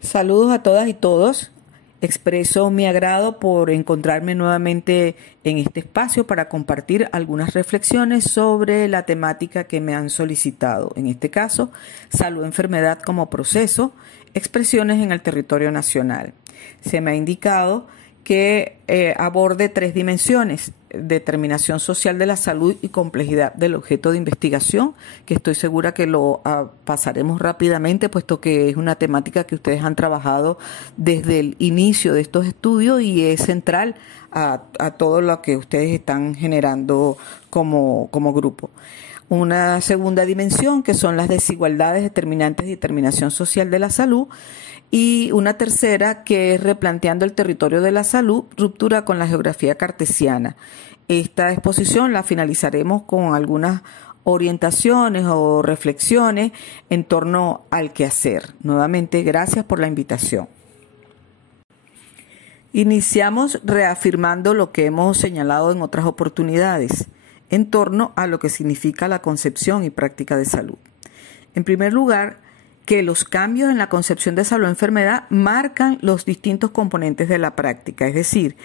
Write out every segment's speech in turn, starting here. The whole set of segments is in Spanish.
Saludos a todas y todos. Expreso mi agrado por encontrarme nuevamente en este espacio para compartir algunas reflexiones sobre la temática que me han solicitado. En este caso, salud, enfermedad como proceso, expresiones en el territorio nacional. Se me ha indicado que aborde 3 dimensiones: determinación social de la salud y complejidad del objeto de investigación, que estoy segura que lo pasaremos rápidamente, puesto que es una temática que ustedes han trabajado desde el inicio de estos estudios y es central a todo lo que ustedes están generando como grupo. Una segunda dimensión, que son las desigualdades determinantes de determinación social de la salud, y una tercera, que es replanteando el territorio de la salud, ruptura con la geografía cartesiana. Esta exposición la finalizaremos con algunas orientaciones o reflexiones en torno al quehacer. Nuevamente, gracias por la invitación. Iniciamos reafirmando lo que hemos señalado en otras oportunidades en torno a lo que significa la concepción y práctica de salud. En primer lugar, que los cambios en la concepción de salud o enfermedad marcan los distintos componentes de la práctica, es decir,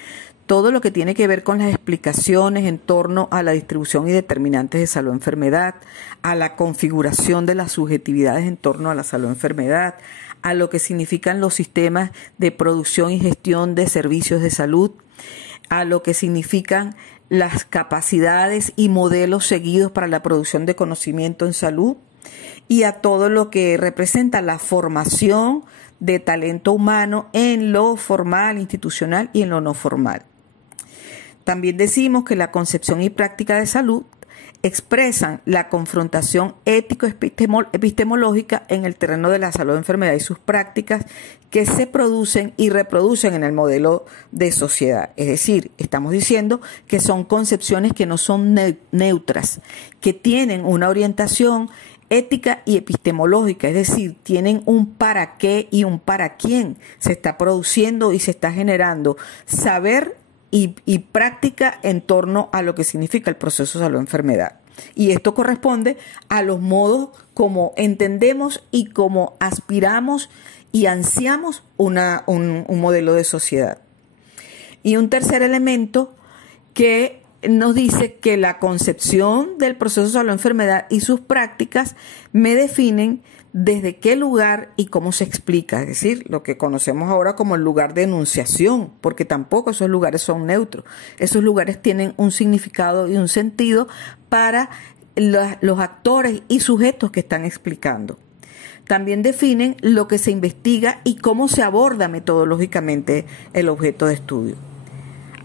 todo lo que tiene que ver con las explicaciones en torno a la distribución y determinantes de salud o enfermedad, a la configuración de las subjetividades en torno a la salud o enfermedad, a lo que significan los sistemas de producción y gestión de servicios de salud, a lo que significan las capacidades y modelos seguidos para la producción de conocimiento en salud, y a todo lo que representa la formación de talento humano en lo formal, institucional y en lo no formal. También decimos que la concepción y práctica de salud expresan la confrontación ético-epistemológica en el terreno de la salud, enfermedad y sus prácticas que se producen y reproducen en el modelo de sociedad. Es decir, estamos diciendo que son concepciones que no son neutras, que tienen una orientación ética y epistemológica, es decir, tienen un para qué y un para quién se está produciendo y se está generando saber y práctica en torno a lo que significa el proceso de salud-enfermedad. Y esto corresponde a los modos como entendemos y como aspiramos y ansiamos un modelo de sociedad. Y un tercer elemento que nos dice que la concepción del proceso de salud-enfermedad y sus prácticas me definen desde qué lugar y cómo se explica, es decir, lo que conocemos ahora como el lugar de enunciación, porque tampoco esos lugares son neutros. Esos lugares tienen un significado y un sentido para los actores y sujetos que están explicando. También definen lo que se investiga y cómo se aborda metodológicamente el objeto de estudio.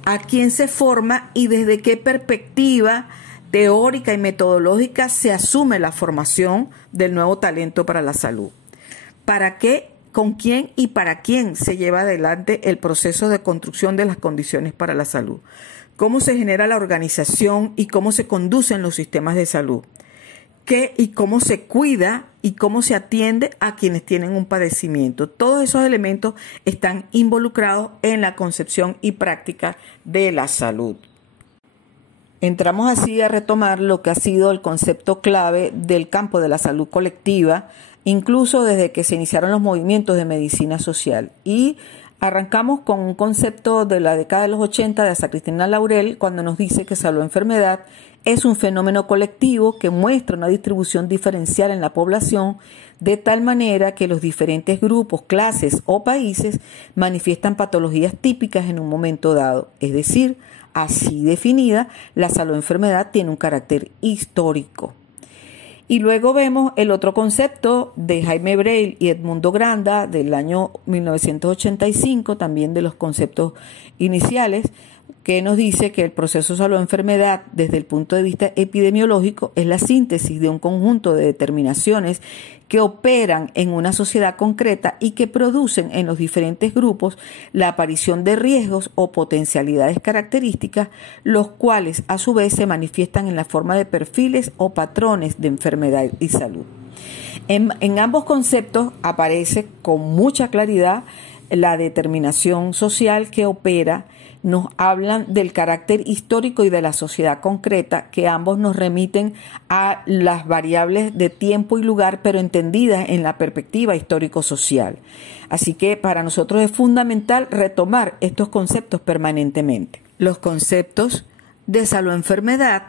A quién se forma y desde qué perspectiva teórica y metodológica se asume la formación del nuevo talento para la salud. ¿Para qué, con quién y para quién se lleva adelante el proceso de construcción de las condiciones para la salud? ¿Cómo se genera la organización y cómo se conducen los sistemas de salud? ¿Qué y cómo se cuida y cómo se atiende a quienes tienen un padecimiento? Todos esos elementos están involucrados en la concepción y práctica de la salud. Entramos así a retomar lo que ha sido el concepto clave del campo de la salud colectiva, incluso desde que se iniciaron los movimientos de medicina social. Y arrancamos con un concepto de la década de los 80 de Asa Cristina Laurel, cuando nos dice que salud-enfermedad es un fenómeno colectivo que muestra una distribución diferencial en la población, de tal manera que los diferentes grupos, clases o países manifiestan patologías típicas en un momento dado. Es decir, así definida, la salud-enfermedad tiene un carácter histórico. Y luego vemos el otro concepto de Jaime Breil y Edmundo Granda del año 1985, también de los conceptos iniciales, que nos dice que el proceso de salud-enfermedad desde el punto de vista epidemiológico es la síntesis de un conjunto de determinaciones que operan en una sociedad concreta y que producen en los diferentes grupos la aparición de riesgos o potencialidades características, los cuales a su vez se manifiestan en la forma de perfiles o patrones de enfermedad y salud. En ambos conceptos aparece con mucha claridad la determinación social que opera, nos hablan del carácter histórico y de la sociedad concreta, que ambos nos remiten a las variables de tiempo y lugar, pero entendidas en la perspectiva histórico-social. Así que para nosotros es fundamental retomar estos conceptos permanentemente. Los conceptos de salud-enfermedad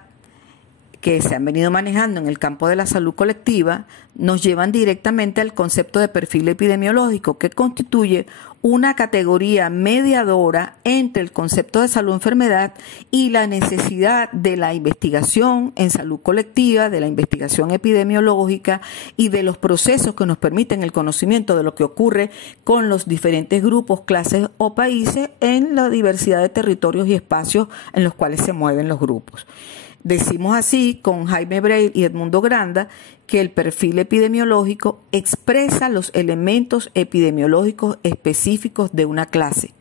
que se han venido manejando en el campo de la salud colectiva nos llevan directamente al concepto de perfil epidemiológico, que constituye una categoría mediadora entre el concepto de salud-enfermedad y la necesidad de la investigación en salud colectiva, de la investigación epidemiológica y de los procesos que nos permiten el conocimiento de lo que ocurre con los diferentes grupos, clases o países en la diversidad de territorios y espacios en los cuales se mueven los grupos. Decimos así con Jaime Breil y Edmundo Granda que el perfil epidemiológico expresa los elementos epidemiológicos específicos de una clase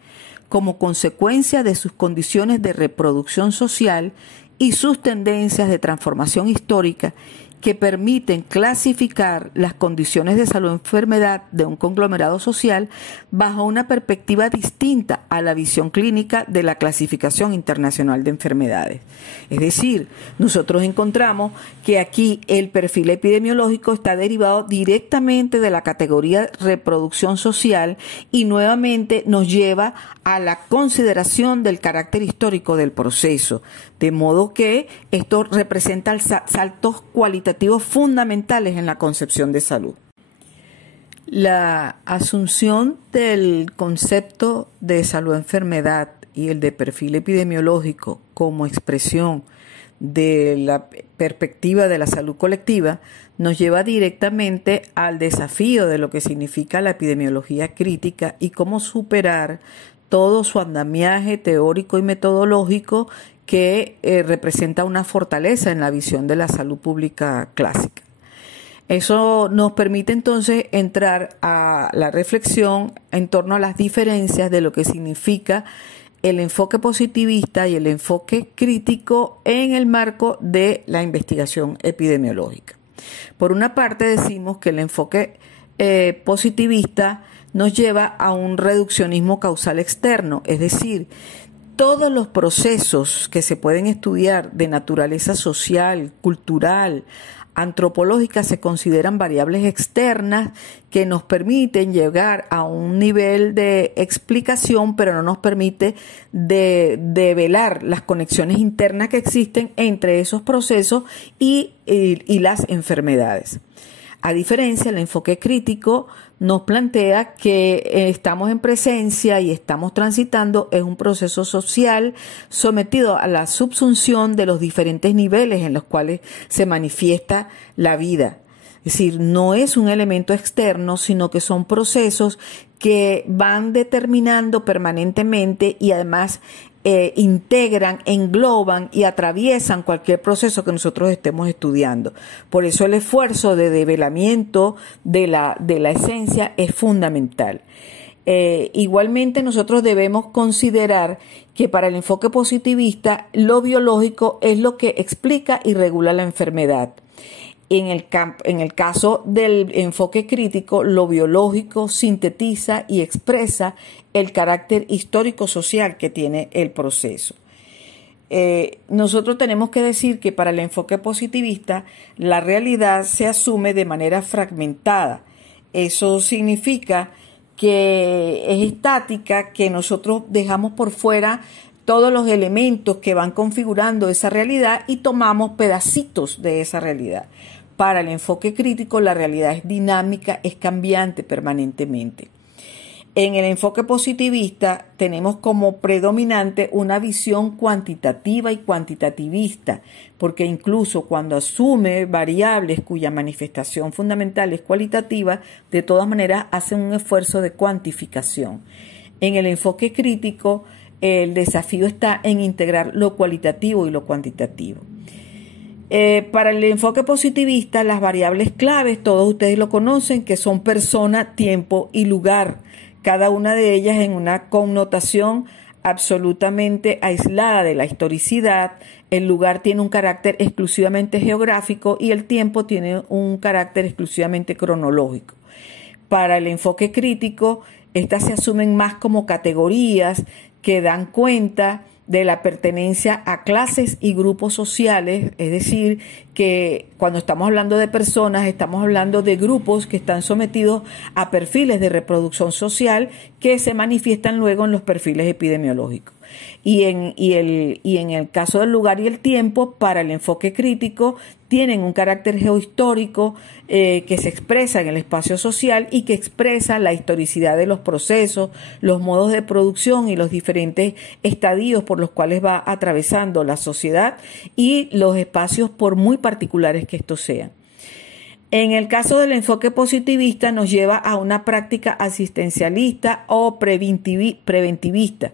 como consecuencia de sus condiciones de reproducción social y sus tendencias de transformación histórica que permiten clasificar las condiciones de salud o enfermedad de un conglomerado social bajo una perspectiva distinta a la visión clínica de la clasificación internacional de enfermedades. Es decir, nosotros encontramos que aquí el perfil epidemiológico está derivado directamente de la categoría reproducción social y nuevamente nos lleva a la consideración del carácter histórico del proceso, de modo que esto representa saltos cualitativos fundamentales en la concepción de salud. La asunción del concepto de salud-enfermedad y el de perfil epidemiológico como expresión de la perspectiva de la salud colectiva nos lleva directamente al desafío de lo que significa la epidemiología crítica y cómo superar todo su andamiaje teórico y metodológico que representa una fortaleza en la visión de la salud pública clásica. Eso nos permite entonces entrar a la reflexión en torno a las diferencias de lo que significa el enfoque positivista y el enfoque crítico en el marco de la investigación epidemiológica. Por una parte decimos que el enfoque positivista nos lleva a un reduccionismo causal externo, es decir, todos los procesos que se pueden estudiar de naturaleza social, cultural, antropológica se consideran variables externas que nos permiten llegar a un nivel de explicación, pero no nos permite develar las conexiones internas que existen entre esos procesos y las enfermedades. A diferencia, el enfoque crítico nos plantea que estamos en presencia y estamos transitando en un proceso social sometido a la subsunción de los diferentes niveles en los cuales se manifiesta la vida. Es decir, no es un elemento externo, sino que son procesos que van determinando permanentemente y además integran, engloban y atraviesan cualquier proceso que nosotros estemos estudiando. Por eso el esfuerzo de develamiento de la esencia es fundamental. Igualmente nosotros debemos considerar que para el enfoque positivista lo biológico es lo que explica y regula la enfermedad. En el caso del enfoque crítico, lo biológico sintetiza y expresa el carácter histórico-social que tiene el proceso. Nosotros tenemos que decir que para el enfoque positivista, la realidad se asume de manera fragmentada. Eso significa que es estática, que nosotros dejamos por fuera todos los elementos que van configurando esa realidad y tomamos pedacitos de esa realidad. Para el enfoque crítico, la realidad es dinámica, es cambiante permanentemente. En el enfoque positivista tenemos como predominante una visión cuantitativa y cuantitativista, porque incluso cuando asume variables cuya manifestación fundamental es cualitativa, de todas maneras hace un esfuerzo de cuantificación. En el enfoque crítico, el desafío está en integrar lo cualitativo y lo cuantitativo. Para el enfoque positivista, las variables claves, todos ustedes lo conocen, que son persona, tiempo y lugar, cada una de ellas en una connotación absolutamente aislada de la historicidad. El lugar tiene un carácter exclusivamente geográfico y el tiempo tiene un carácter exclusivamente cronológico. Para el enfoque crítico, Estas se asumen más como categorías que dan cuenta de la pertenencia a clases y grupos sociales, es decir, que cuando estamos hablando de personas, estamos hablando de grupos que están sometidos a perfiles de reproducción social que se manifiestan luego en los perfiles epidemiológicos. Y en el caso del lugar y el tiempo, para el enfoque crítico, tienen un carácter geohistórico que se expresa en el espacio social y que expresa la historicidad de los procesos, los modos de producción y los diferentes estadios por los cuales va atravesando la sociedad y los espacios por muy particulares que estos sean. En el caso del enfoque positivista nos lleva a una práctica asistencialista o preventivista.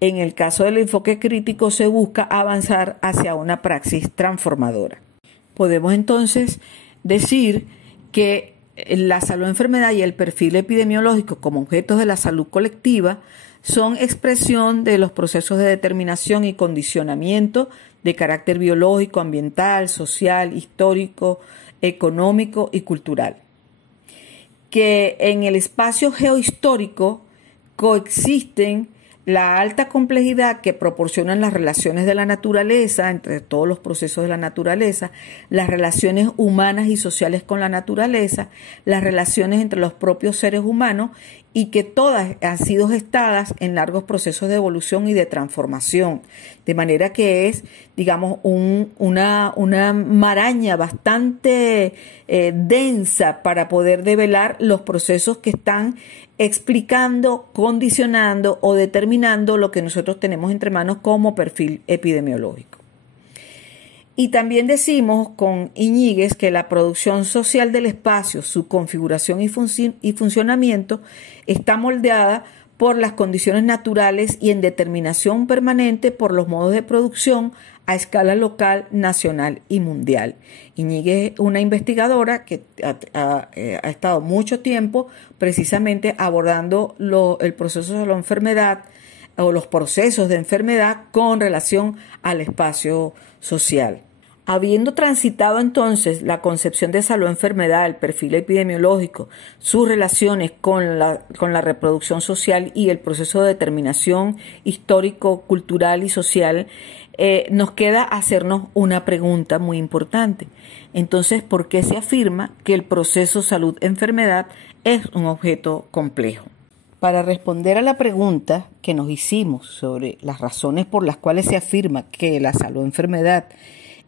En el caso del enfoque crítico se busca avanzar hacia una praxis transformadora. Podemos entonces decir que la salud-enfermedad y el perfil epidemiológico como objetos de la salud colectiva son expresión de los procesos de determinación y condicionamiento de carácter biológico, ambiental, social, histórico, económico y cultural. Que en el espacio geohistórico coexisten la alta complejidad que proporcionan las relaciones de la naturaleza, entre todos los procesos de la naturaleza, las relaciones humanas y sociales con la naturaleza, las relaciones entre los propios seres humanos y que todas han sido gestadas en largos procesos de evolución y de transformación. De manera que es, digamos, una maraña bastante densa para poder develar los procesos que están explicando, condicionando o determinando lo que nosotros tenemos entre manos como perfil epidemiológico. Y también decimos con Iñiguez que la producción social del espacio, su configuración y funcionamiento está moldeada por las condiciones naturales y en determinación permanente por los modos de producción a escala local, nacional y mundial. Iñiguez es una investigadora que ha estado mucho tiempo precisamente abordando el proceso de la enfermedad o los procesos de enfermedad con relación al espacio social. Habiendo transitado entonces la concepción de salud-enfermedad, el perfil epidemiológico, sus relaciones con la reproducción social y el proceso de determinación histórico, cultural y social, nos queda hacernos una pregunta muy importante. Entonces, ¿por qué se afirma que el proceso salud-enfermedad es un objeto complejo? Para responder a la pregunta que nos hicimos sobre las razones por las cuales se afirma que la salud-enfermedad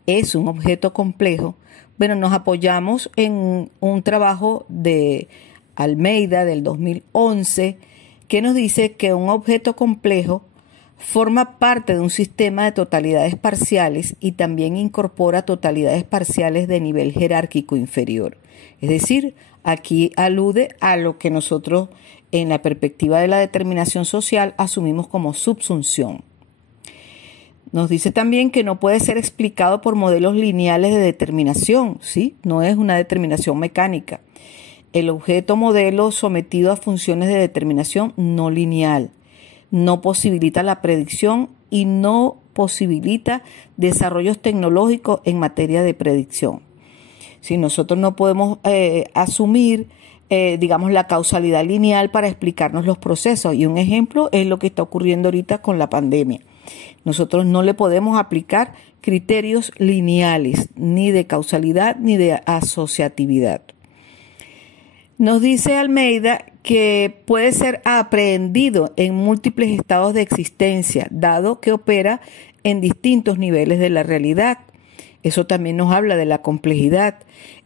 es un objeto complejo, bueno, nos apoyamos en un trabajo de Almeida del 2011 que nos dice que un objeto complejo forma parte de un sistema de totalidades parciales y también incorpora totalidades parciales de nivel jerárquico inferior. Es decir, aquí alude a lo que nosotros en la perspectiva de la determinación social asumimos como subsunción. Nos dice también que no puede ser explicado por modelos lineales de determinación, ¿sí? No es una determinación mecánica. El objeto modelo sometido a funciones de determinación no lineal no posibilita la predicción y no posibilita desarrollos tecnológicos en materia de predicción. Si nosotros no podemos asumir digamos, la causalidad lineal para explicarnos los procesos, y un ejemplo es lo que está ocurriendo ahorita con la pandemia. Nosotros no le podemos aplicar criterios lineales, ni de causalidad ni de asociatividad. Nos dice Almeida que puede ser aprehendido en múltiples estados de existencia, dado que opera en distintos niveles de la realidad. Eso también nos habla de la complejidad,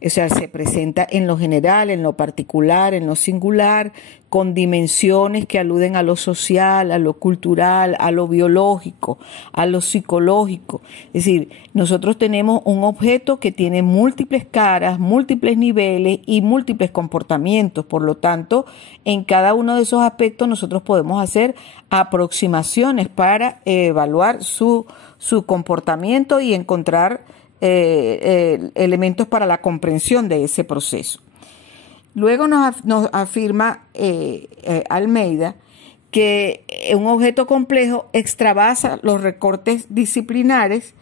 o sea, se presenta en lo general, en lo particular, en lo singular, con dimensiones que aluden a lo social, a lo cultural, a lo biológico, a lo psicológico. Es decir, nosotros tenemos un objeto que tiene múltiples caras, múltiples niveles y múltiples comportamientos. Por lo tanto, en cada uno de esos aspectos nosotros podemos hacer aproximaciones para evaluar su comportamiento y encontrar elementos para la comprensión de ese proceso. Luego nos afirma Almeida que un objeto complejo extravasa los recortes disciplinares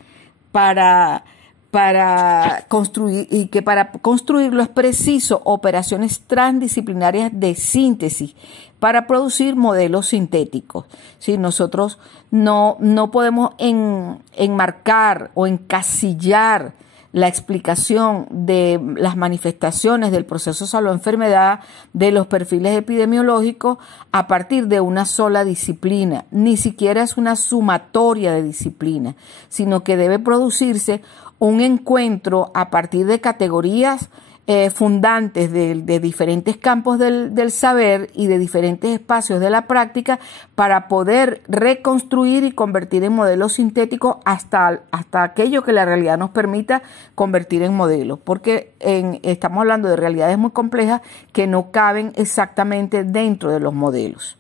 para para construirlo es preciso operaciones transdisciplinarias de síntesis para producir modelos sintéticos. ¿Sí? Nosotros no podemos enmarcar o encasillar la explicación de las manifestaciones del proceso salud-enfermedad, de los perfiles epidemiológicos, a partir de una sola disciplina. Ni siquiera es una sumatoria de disciplinas, sino que debe producirse un encuentro a partir de categorías fundantes de diferentes campos del saber y de diferentes espacios de la práctica para poder reconstruir y convertir en modelos sintéticos hasta aquello que la realidad nos permita convertir en modelos, porque estamos hablando de realidades muy complejas que no caben exactamente dentro de los modelos.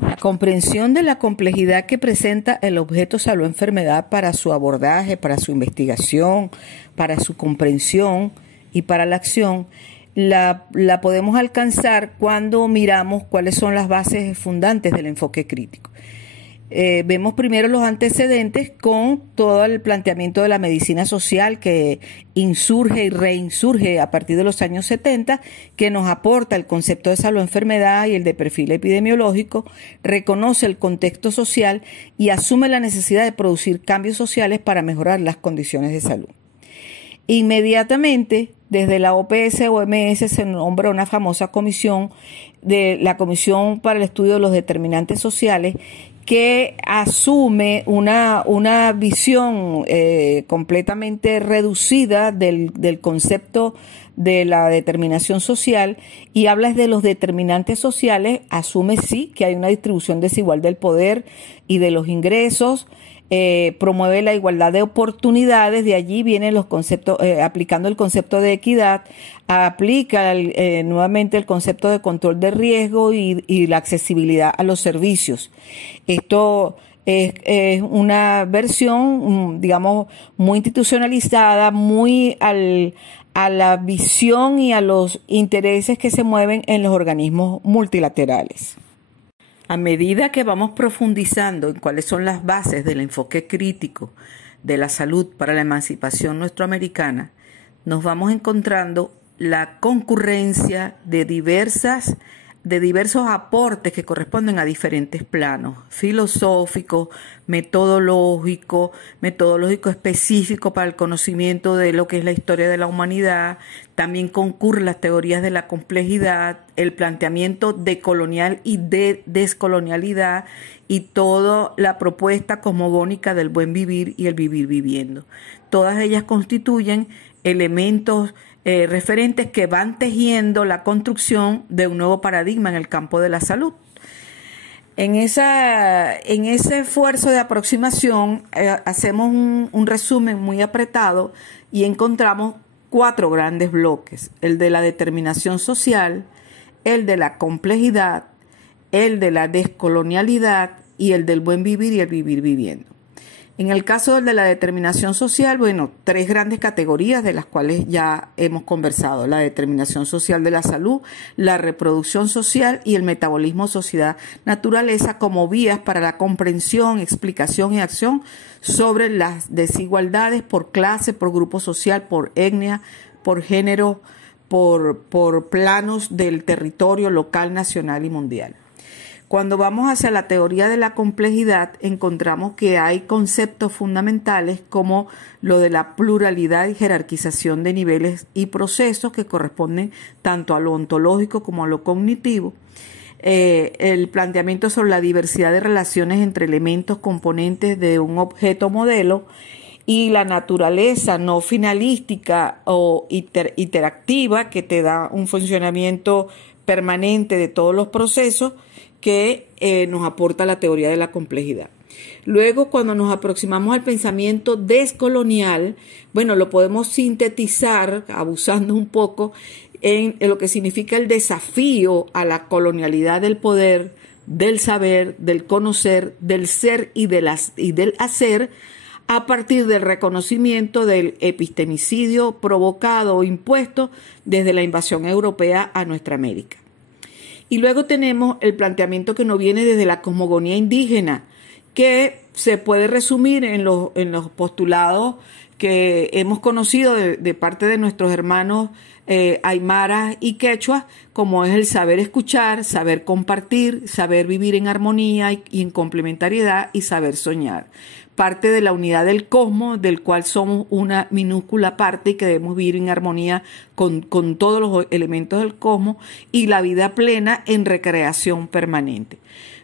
La comprensión de la complejidad que presenta el objeto salud-enfermedad para su abordaje, para su investigación, para su comprensión y para la acción, la podemos alcanzar cuando miramos cuáles son las bases fundantes del enfoque crítico. Vemos primero los antecedentes con todo el planteamiento de la medicina social que insurge y reinsurge a partir de los años 70, que nos aporta el concepto de salud-enfermedad y el de perfil epidemiológico, reconoce el contexto social y asume la necesidad de producir cambios sociales para mejorar las condiciones de salud. Inmediatamente, desde la OPS-OMS se nombra una famosa comisión, de la Comisión para el Estudio de los Determinantes Sociales, que asume una visión completamente reducida del concepto de la determinación social y habla de los determinantes sociales. Asume sí que hay una distribución desigual del poder y de los ingresos, promueve la igualdad de oportunidades, de allí vienen los conceptos, aplicando el concepto de equidad, aplica nuevamente el concepto de control de riesgo y la accesibilidad a los servicios. Esto es una versión, digamos, muy institucionalizada, muy a la visión y a los intereses que se mueven en los organismos multilaterales. A medida que vamos profundizando en cuáles son las bases del enfoque crítico de la salud para la emancipación nuestroamericana, nos vamos encontrando la concurrencia de diversos aportes que corresponden a diferentes planos: filosófico, metodológico específico para el conocimiento de lo que es la historia de la humanidad. También concurren las teorías de la complejidad, el planteamiento decolonial y de descolonialidad y toda la propuesta cosmogónica del buen vivir y el vivir viviendo. Todas ellas constituyen elementos referentes que van tejiendo la construcción de un nuevo paradigma en el campo de la salud. En ese esfuerzo de aproximación hacemos un resumen muy apretado y encontramos 4 grandes bloques: el de la determinación social, el de la complejidad, el de la descolonialidad y el del buen vivir y el vivir viviendo. En el caso de la determinación social, 3 grandes categorías de las cuales ya hemos conversado: la determinación social de la salud, la reproducción social y el metabolismo sociedad-naturaleza como vías para la comprensión, explicación y acción sobre las desigualdades por clase, por grupo social, por etnia, por género, por planos del territorio local, nacional y mundial. Cuando vamos hacia la teoría de la complejidad, encontramos que hay conceptos fundamentales como lo de la pluralidad y jerarquización de niveles y procesos que corresponden tanto a lo ontológico como a lo cognitivo. El planteamiento sobre la diversidad de relaciones entre elementos componentes de un objeto modelo y la naturaleza no finalística o interactiva que te da un funcionamiento permanente de todos los procesos que nos aporta la teoría de la complejidad. Luego, cuando nos aproximamos al pensamiento descolonial, lo podemos sintetizar, abusando un poco, en lo que significa el desafío a la colonialidad del poder, del saber, del conocer, del ser y del hacer, a partir del reconocimiento del epistemicidio provocado o impuesto desde la invasión europea a nuestra América. Y luego tenemos el planteamiento que nos viene desde la cosmogonía indígena, que se puede resumir en los postulados que hemos conocido de parte de nuestros hermanos aymaras y quechuas, como es el saber escuchar, saber compartir, saber vivir en armonía y en complementariedad y saber soñar. Parte de la unidad del cosmos, del cual somos una minúscula parte y que debemos vivir en armonía con todos los elementos del cosmos, y la vida plena en recreación permanente.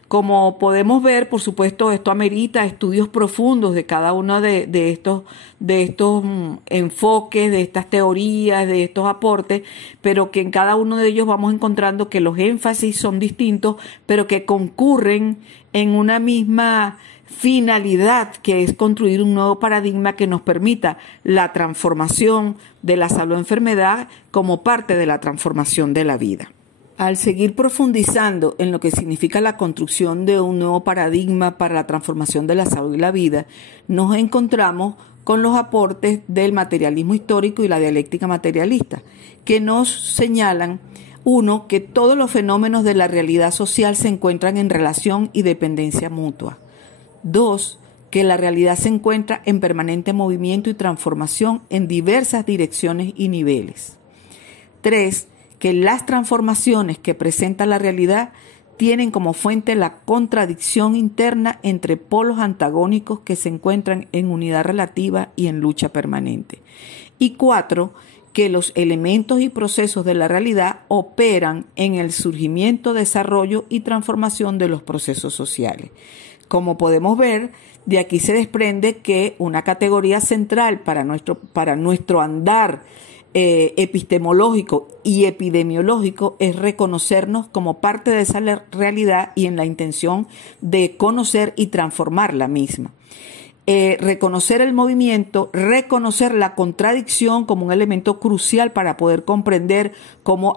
Como podemos ver, por supuesto, esto amerita estudios profundos de cada uno de estos enfoques, de estas teorías, de estos aportes, pero que en cada uno de ellos vamos encontrando que los énfasis son distintos, pero que concurren en una misma finalidad, que es construir un nuevo paradigma que nos permita la transformación de la salud o enfermedad como parte de la transformación de la vida. Al seguir profundizando en lo que significa la construcción de un nuevo paradigma para la transformación de la salud y la vida, nos encontramos con los aportes del materialismo histórico y la dialéctica materialista, que nos señalan, uno, que todos los fenómenos de la realidad social se encuentran en relación y dependencia mutua. Dos, que la realidad se encuentra en permanente movimiento y transformación en diversas direcciones y niveles. Tres, que las transformaciones que presenta la realidad tienen como fuente la contradicción interna entre polos antagónicos que se encuentran en unidad relativa y en lucha permanente. Y cuatro, que los elementos y procesos de la realidad operan en el surgimiento, desarrollo y transformación de los procesos sociales. Como podemos ver, de aquí se desprende que una categoría central para nuestro andar epistemológico y epidemiológico es reconocernos como parte de esa realidad y en la intención de conocer y transformar la misma. Reconocer el movimiento, reconocer la contradicción como un elemento crucial para poder comprender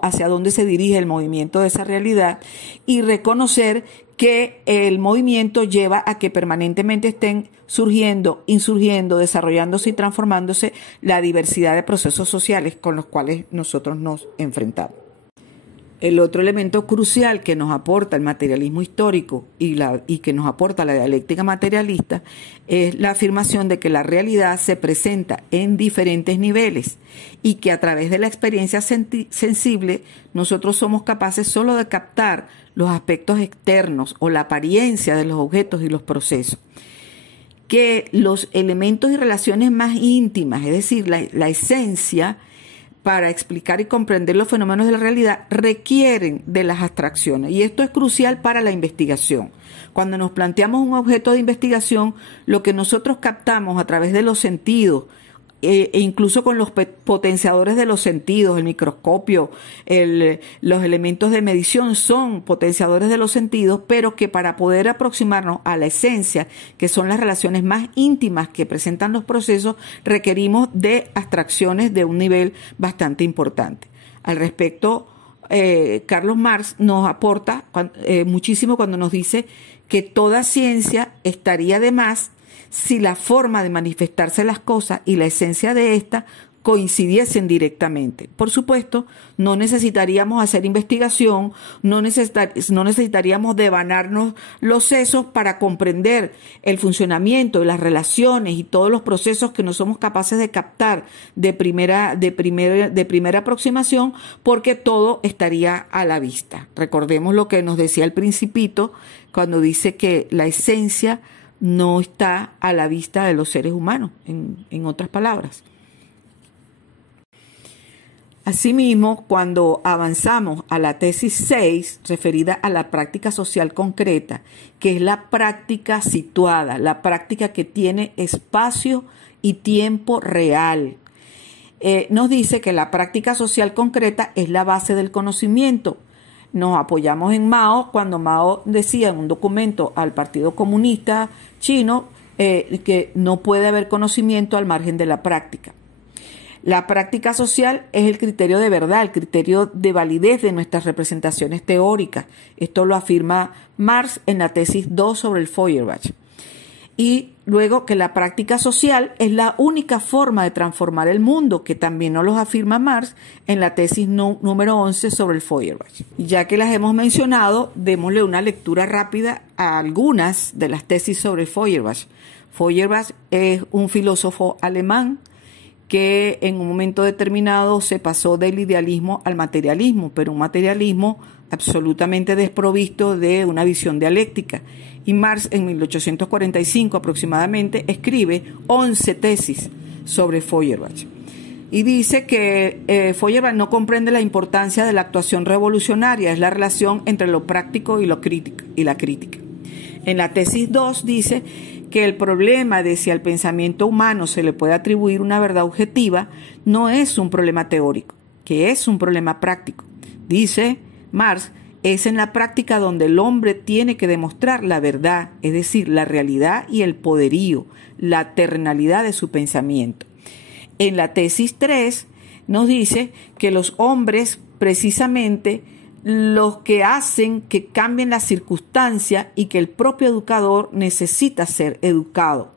hacia dónde se dirige el movimiento de esa realidad, y reconocer que el movimiento lleva a que permanentemente estén surgiendo, insurgiendo, desarrollándose y transformándose la diversidad de procesos sociales con los cuales nosotros nos enfrentamos. El otro elemento crucial que nos aporta el materialismo histórico y que nos aporta la dialéctica materialista es la afirmación de que la realidad se presenta en diferentes niveles y que a través de la experiencia sensible nosotros somos capaces solo de captar los aspectos externos o la apariencia de los objetos y los procesos. Que los elementos y relaciones más íntimas, es decir, la esencia, para explicar y comprender los fenómenos de la realidad, requieren de las abstracciones. Y esto es crucial para la investigación. Cuando nos planteamos un objeto de investigación, lo que nosotros captamos a través de los sentidos, e incluso con los potenciadores de los sentidos, el microscopio, los elementos de medición son potenciadores de los sentidos, pero que para poder aproximarnos a la esencia, que son las relaciones más íntimas que presentan los procesos, requerimos de abstracciones de un nivel bastante importante. Al respecto, Carlos Marx nos aporta muchísimo cuando nos dice que toda ciencia estaría de más si la forma de manifestarse las cosas y la esencia de ésta coincidiesen directamente. Por supuesto, no necesitaríamos hacer investigación, no necesitaríamos devanarnos los sesos para comprender el funcionamiento y las relaciones y todos los procesos que no somos capaces de captar de primera aproximación, porque todo estaría a la vista. Recordemos lo que nos decía el Principito cuando dice que la esencia no está a la vista de los seres humanos, en otras palabras. Asimismo, cuando avanzamos a la tesis 6, referida a la práctica social concreta, que es la práctica situada, la práctica que tiene espacio y tiempo real, nos dice que la práctica social concreta es la base del conocimiento. Nos apoyamos en Mao cuando Mao decía en un documento al Partido Comunista Chino que no puede haber conocimiento al margen de la práctica. La práctica social es el criterio de verdad, el criterio de validez de nuestras representaciones teóricas. Esto lo afirma Marx en la tesis 2 sobre el Feuerbach. Y luego que la práctica social es la única forma de transformar el mundo, que también nos lo afirma Marx en la tesis número 11 sobre el Feuerbach. Ya que las hemos mencionado, démosle una lectura rápida a algunas de las tesis sobre Feuerbach. Feuerbach es un filósofo alemán que en un momento determinado se pasó del idealismo al materialismo, pero un materialismo absolutamente desprovisto de una visión dialéctica. Y Marx, en 1845 aproximadamente, escribe 11 tesis sobre Feuerbach. Y dice que Feuerbach no comprende la importancia de la actuación revolucionaria, es la relación entre lo práctico y la crítica. En la tesis 2 dice que el problema de si al pensamiento humano se le puede atribuir una verdad objetiva no es un problema teórico, que es un problema práctico. Dice Marx, es en la práctica donde el hombre tiene que demostrar la verdad, es decir, la realidad y el poderío, la terrenalidad de su pensamiento. En la tesis 3 nos dice que los hombres, precisamente, los que hacen que cambien las circunstancias y que el propio educador necesita ser educado.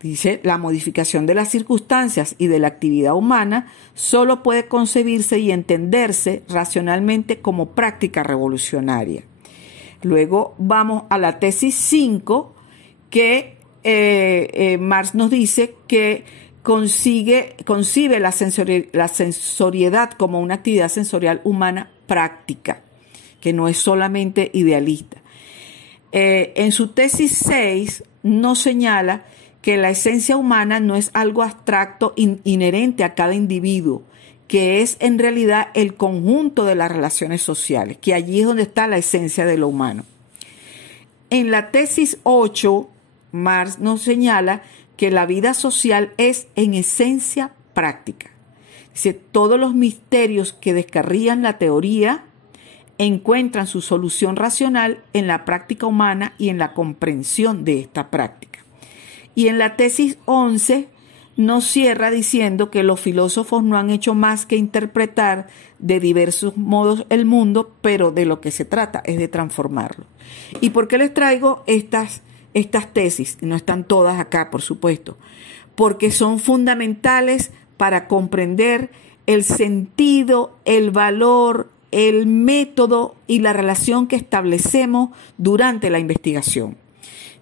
Dice, la modificación de las circunstancias y de la actividad humana solo puede concebirse y entenderse racionalmente como práctica revolucionaria. Luego vamos a la tesis 5, que Marx nos dice que concibe la sensoriedad como una actividad sensorial humana práctica, que no es solamente idealista. En su tesis 6 nos señala que la esencia humana no es algo abstracto inherente a cada individuo, que es en realidad el conjunto de las relaciones sociales, que allí es donde está la esencia de lo humano. En la tesis 8, Marx nos señala que la vida social es en esencia práctica. Dice, todos los misterios que descarrían la teoría encuentran su solución racional en la práctica humana y en la comprensión de esta práctica. Y en la tesis 11 nos cierra diciendo que los filósofos no han hecho más que interpretar de diversos modos el mundo, pero de lo que se trata es de transformarlo. ¿Y por qué les traigo estas tesis? No están todas acá, por supuesto, porque son fundamentales para comprender el sentido, el valor, el método y la relación que establecemos durante la investigación.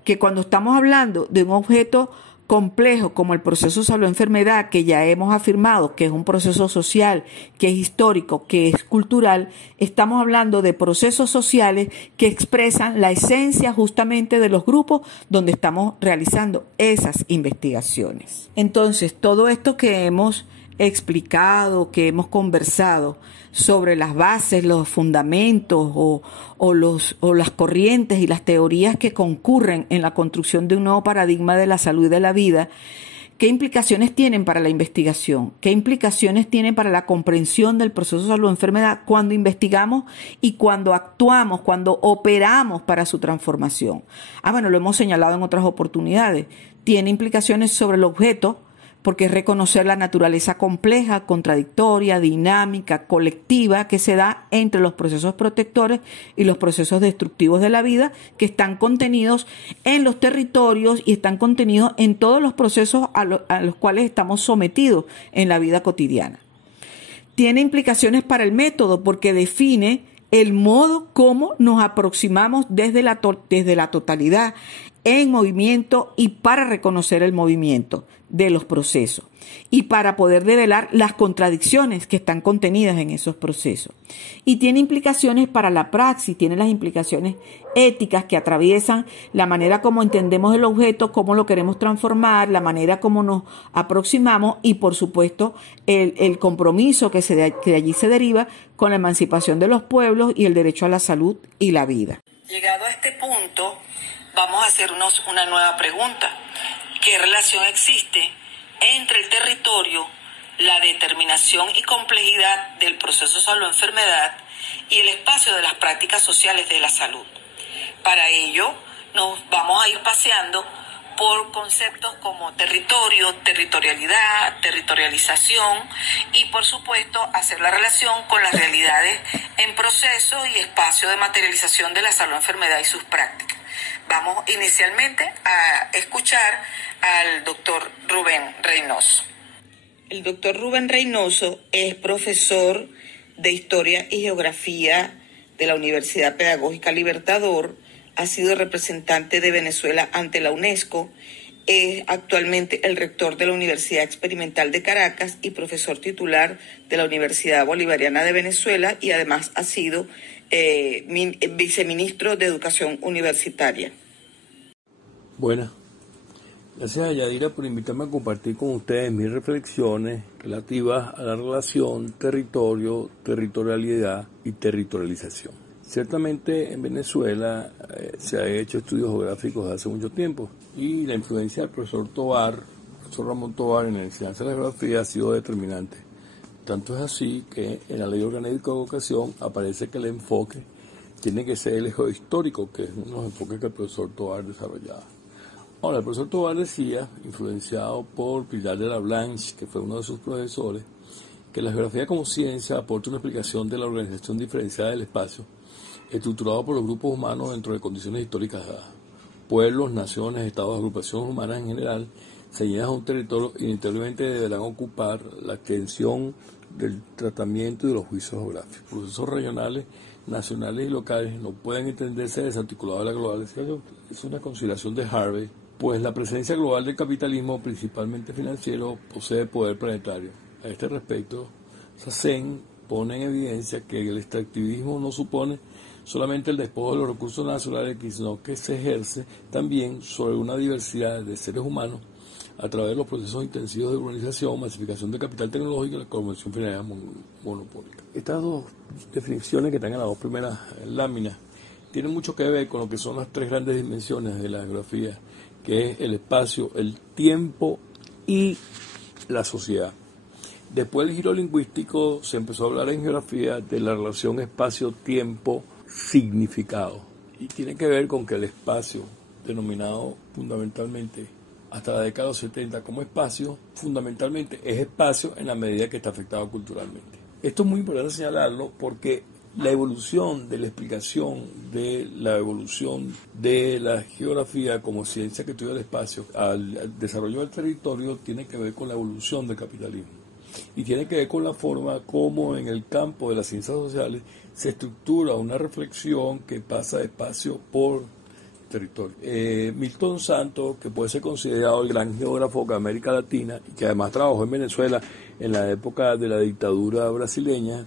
Que cuando estamos hablando de un objeto complejo como el proceso salud-enfermedad, que ya hemos afirmado que es un proceso social, que es histórico, que es cultural, estamos hablando de procesos sociales que expresan la esencia justamente de los grupos donde estamos realizando esas investigaciones. Entonces, todo esto que hemos explicado, que hemos conversado sobre las bases, los fundamentos o las corrientes y las teorías que concurren en la construcción de un nuevo paradigma de la salud y de la vida, ¿qué implicaciones tienen para la investigación? ¿Qué implicaciones tienen para la comprensión del proceso de salud-enfermedad cuando investigamos y cuando actuamos, cuando operamos para su transformación? Bueno, lo hemos señalado en otras oportunidades. Tiene implicaciones sobre el objeto, porque es reconocer la naturaleza compleja, contradictoria, dinámica, colectiva que se da entre los procesos protectores y los procesos destructivos de la vida, que están contenidos en los territorios y están contenidos en todos los procesos a los cuales estamos sometidos en la vida cotidiana. Tiene implicaciones para el método porque define el modo como nos aproximamos desde la totalidad en movimiento y para reconocer el movimiento de los procesos y para poder develar las contradicciones que están contenidas en esos procesos. Y tiene implicaciones para la praxis, tiene las implicaciones éticas que atraviesan la manera como entendemos el objeto, cómo lo queremos transformar, la manera como nos aproximamos y, por supuesto, el compromiso que de allí se deriva con la emancipación de los pueblos y el derecho a la salud y la vida. Llegado a este punto, vamos a hacernos una nueva pregunta. ¿Qué relación existe entre el territorio, la determinación y complejidad del proceso salud-enfermedad y el espacio de las prácticas sociales de la salud? Para ello, nos vamos a ir paseando por conceptos como territorio, territorialidad, territorialización y, por supuesto, hacer la relación con las realidades en proceso y espacio de materialización de la salud-enfermedad y sus prácticas. Vamos inicialmente a escuchar al doctor Rubén Reynoso. El doctor Rubén Reynoso es profesor de Historia y Geografía de la Universidad Pedagógica Libertador, ha sido representante de Venezuela ante la UNESCO es actualmente el rector de la Universidad Experimental de Caracas y profesor titular de la Universidad Bolivariana de Venezuela, y además ha sido viceministro de Educación Universitaria. Buenas. Gracias a Yadira por invitarme a compartir con ustedes mis reflexiones relativas a la relación territorio, territorialidad y territorialización. Ciertamente en Venezuela se han hecho estudios geográficos desde hace mucho tiempo y la influencia del profesor Ramón Tovar en la enseñanza de la geografía ha sido determinante. Tanto es así que en la Ley Orgánica de Educación aparece que el enfoque tiene que ser el geohistórico, que es uno de los enfoques que el profesor Tovar desarrollaba. Ahora, el profesor Tovar decía, influenciado por Pilar de la Blanche, que fue uno de sus profesores, que la geografía como ciencia aporta una explicación de la organización diferenciada del espacio, estructurado por los grupos humanos dentro de condiciones históricas dadas. Pueblos, naciones, estados, agrupaciones humanas en general, señaladas a un territorio, inevitablemente deberán ocupar la extensión del tratamiento y de los juicios geográficos. Procesos regionales, nacionales y locales no pueden entenderse desarticulados de la globalización. Es una consideración de Harvey, pues la presencia global del capitalismo, principalmente financiero, posee poder planetario. A este respecto, Sassen pone en evidencia que el extractivismo no supone solamente el despojo de los recursos naturales, sino que se ejerce también sobre una diversidad de seres humanos a través de los procesos intensivos de urbanización, masificación de capital tecnológico y la conversión financiera monopólica. Estas dos definiciones que están en las dos primeras láminas tienen mucho que ver con lo que son las tres grandes dimensiones de la geografía, que es el espacio, el tiempo y la sociedad. Después del giro lingüístico se empezó a hablar en geografía de la relación espacio-tiempo-significado, y tiene que ver con que el espacio, denominado fundamentalmente hasta la década de los 70 como espacio, fundamentalmente es espacio en la medida que está afectado culturalmente. Esto es muy importante señalarlo porque la evolución de la explicación de la evolución de la geografía como ciencia que estudia el espacio al desarrollo del territorio tiene que ver con la evolución del capitalismo y tiene que ver con la forma como en el campo de las ciencias sociales se estructura una reflexión que pasa de espacio por territorio. Milton Santos, que puede ser considerado el gran geógrafo de América Latina y que además trabajó en Venezuela en la época de la dictadura brasileña,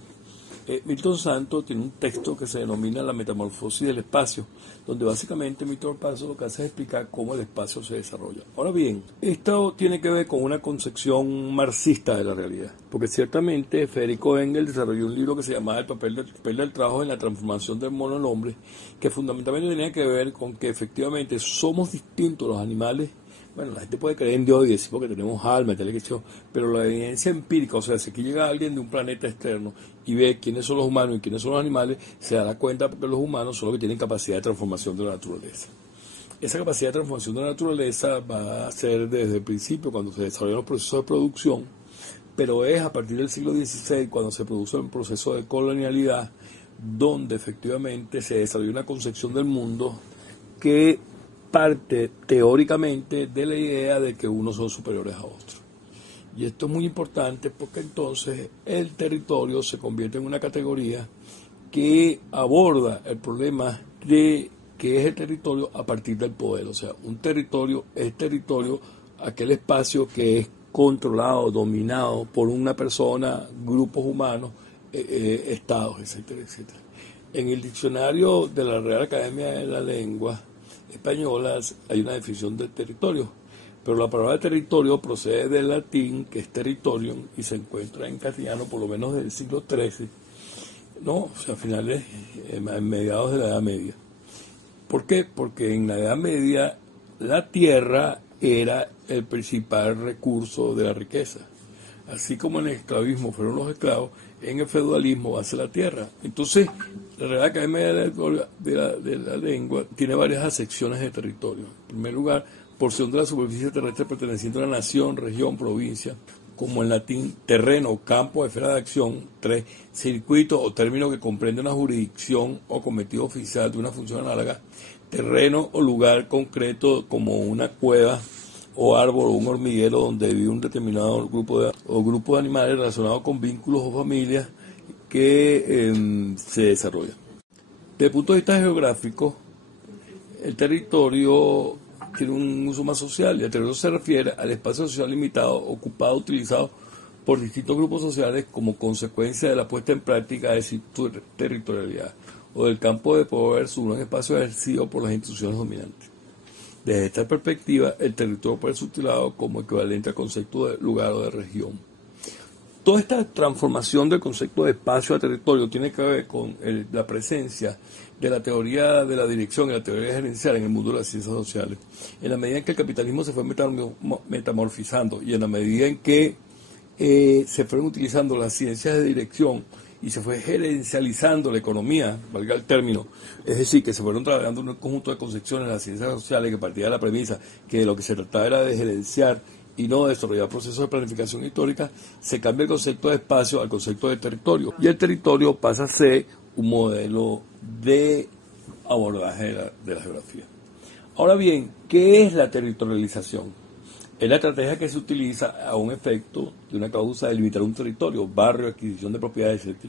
Milton Santos tiene un texto que se denomina La metamorfosis del espacio, donde básicamente Milton Santos lo que hace es explicar cómo el espacio se desarrolla. Ahora bien, esto tiene que ver con una concepción marxista de la realidad, porque ciertamente Federico Engels desarrolló un libro que se llamaba El papel del trabajo en la transformación del mono al hombre, que fundamentalmente tenía que ver con que efectivamente somos distintos los animales. Bueno, la gente puede creer en Dios y decir porque tenemos alma, pero la evidencia empírica, o sea, si aquí llega alguien de un planeta externo y ve quiénes son los humanos y quiénes son los animales, se dará cuenta porque los humanos son los que tienen capacidad de transformación de la naturaleza. Esa capacidad de transformación de la naturaleza va a ser desde el principio, cuando se desarrollan los procesos de producción, pero es a partir del siglo XVI, cuando se produce un proceso de colonialidad, donde efectivamente se desarrolla una concepción del mundo que parte teóricamente de la idea de que unos son superiores a otros. Y esto es muy importante porque entonces el territorio se convierte en una categoría que aborda el problema de qué es el territorio a partir del poder. O sea, un territorio es territorio, aquel espacio que es controlado, dominado por una persona, grupos humanos, estados, etcétera, etcétera. En el diccionario de la Real Academia de la Lengua españolas hay una definición de territorio, pero la palabra territorio procede del latín, que es territorium, y se encuentra en castellano por lo menos del siglo XIII, o sea, a finales, mediados de la Edad Media. ¿Por qué? Porque en la Edad Media la tierra era el principal recurso de la riqueza. Así como en el esclavismo fueron los esclavos, en el feudalismo va a ser la tierra. Entonces, la Real Academia de la Lengua tiene varias acepciones de territorio. En primer lugar, porción de la superficie terrestre perteneciente a una nación, región, provincia, como en latín, terreno, campo, esfera de acción. 3, circuito o término que comprende una jurisdicción o cometido oficial de una función análoga. Terreno o lugar concreto como una cueva o árbol o un hormiguero donde vive un determinado grupo de animales relacionados con vínculos o familias que se desarrollan. Desde el punto de vista geográfico, el territorio tiene un uso más social, y el territorio se refiere al espacio social limitado, ocupado, utilizado por distintos grupos sociales como consecuencia de la puesta en práctica de su territorialidad o del campo de poder sobre un espacio ejercido por las instituciones dominantes. Desde esta perspectiva, el territorio puede ser utilizado como equivalente al concepto de lugar o de región. Toda esta transformación del concepto de espacio a territorio tiene que ver con la presencia de la teoría de la dirección y la teoría gerencial en el mundo de las ciencias sociales. En la medida en que el capitalismo se fue metamorfizando y en la medida en que se fueron utilizando las ciencias de dirección y se fue gerencializando la economía, valga el término, es decir, que se fueron trabajando un conjunto de concepciones en las ciencias sociales que partía de la premisa que de lo que se trataba era de gerenciar y no de desarrollar procesos de planificación histórica, se cambia el concepto de espacio al concepto de territorio, y el territorio pasa a ser un modelo de abordaje de la geografía. Ahora bien, ¿qué es la territorialización? Es la estrategia que se utiliza a un efecto de una causa de limitar un territorio, barrio, adquisición de propiedades, etc.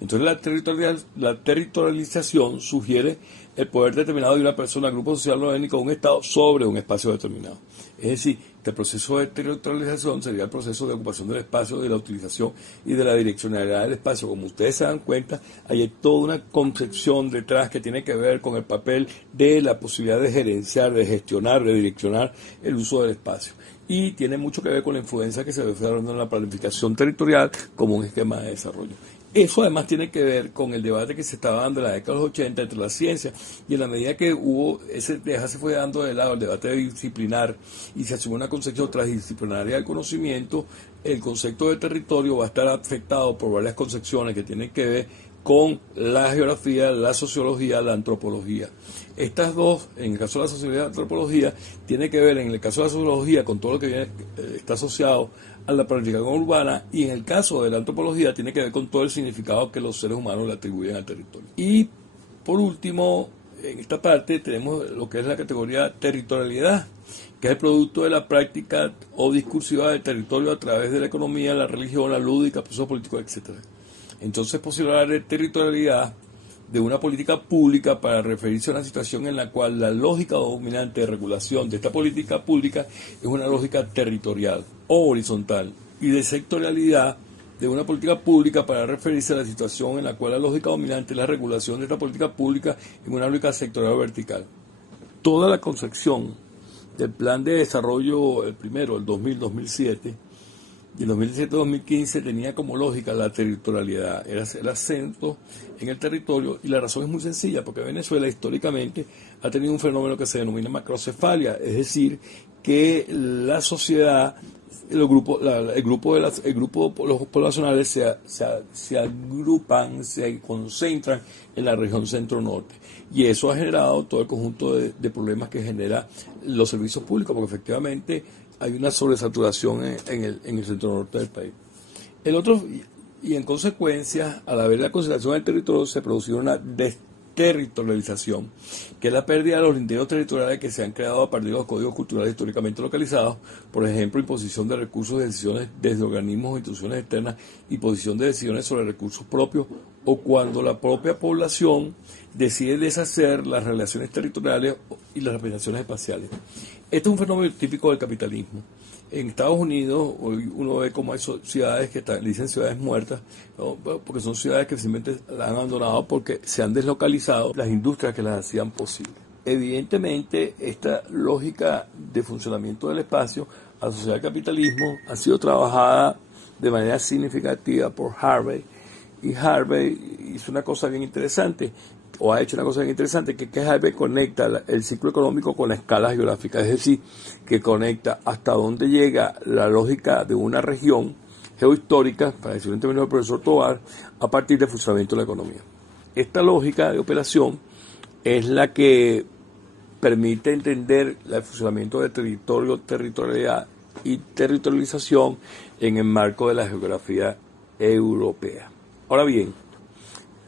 Entonces la territorialización sugiere el poder determinado de una persona, grupo social o étnico o un Estado sobre un espacio determinado. Es decir, que el proceso de territorialización sería el proceso de ocupación del espacio, de la utilización y de la direccionalidad del espacio. Como ustedes se dan cuenta, hay toda una concepción detrás que tiene que ver con el papel de la posibilidad de gerenciar, de gestionar, de direccionar el uso del espacio. Y tiene mucho que ver con la influencia que se ve en la planificación territorial como un esquema de desarrollo. Eso además tiene que ver con el debate que se estaba dando en la década de los 80 entre la ciencia, y en la medida que hubo se fue dando de lado el debate disciplinar y se asumió una concepción transdisciplinaria del conocimiento, el concepto de territorio va a estar afectado por varias concepciones que tienen que ver con la geografía, la sociología, la antropología. Estas dos, en el caso de la sociología y la antropología, tiene que ver, en el caso de la sociología, con todo lo que está asociado a la planificación urbana, y en el caso de la antropología tiene que ver con todo el significado que los seres humanos le atribuyen al territorio. Y por último, en esta parte tenemos lo que es la categoría territorialidad, que es el producto de la práctica o discursiva del territorio a través de la economía, la religión, la lúdica, procesos políticos, etc. Entonces es posible hablar de territorialidad de una política pública para referirse a una situación en la cual la lógica dominante de regulación de esta política pública es una lógica territorial o horizontal, y de sectorialidad de una política pública para referirse a la situación en la cual la lógica dominante es la regulación de esta política pública en una lógica sectorial o vertical. Toda la concepción del plan de desarrollo, el primero, el 2000-2007, y el 2017-2015 tenía como lógica la territorialidad, era el acento en el territorio, y la razón es muy sencilla, porque Venezuela históricamente ha tenido un fenómeno que se denomina macrocefalia, es decir, que la sociedad, los poblacionales se agrupan, se concentran en la región centro-norte, y eso ha generado todo el conjunto de problemas que genera los servicios públicos, porque efectivamente hay una sobresaturación en el centro norte del país. Y en consecuencia, al haber la concentración del territorio, se produjo una desterritorialización, que es la pérdida de los linderos territoriales que se han creado a partir de los códigos culturales históricamente localizados, por ejemplo, imposición de recursos y decisiones desde organismos o instituciones externas, imposición de decisiones sobre recursos propios, o cuando la propia población decide deshacer las relaciones territoriales y las representaciones espaciales. Este es un fenómeno típico del capitalismo. En Estados Unidos hoy uno ve cómo hay ciudades que le dicen ciudades muertas, ¿no? Porque son ciudades que simplemente las han abandonado porque se han deslocalizado las industrias que las hacían posible. Evidentemente, esta lógica de funcionamiento del espacio asociada al capitalismo ha sido trabajada de manera significativa por Harvey, y Harvey hizo una cosa bien interesante, o ha hecho una cosa bien interesante, que Harvey conecta el ciclo económico con la escala geográfica, es decir, que conecta hasta dónde llega la lógica de una región geohistórica, para decirlo en términos del profesor Tovar, a partir del funcionamiento de la economía. Esta lógica de operación es la que permite entender el funcionamiento de territorio, territorialidad y territorialización en el marco de la geografía europea. Ahora bien,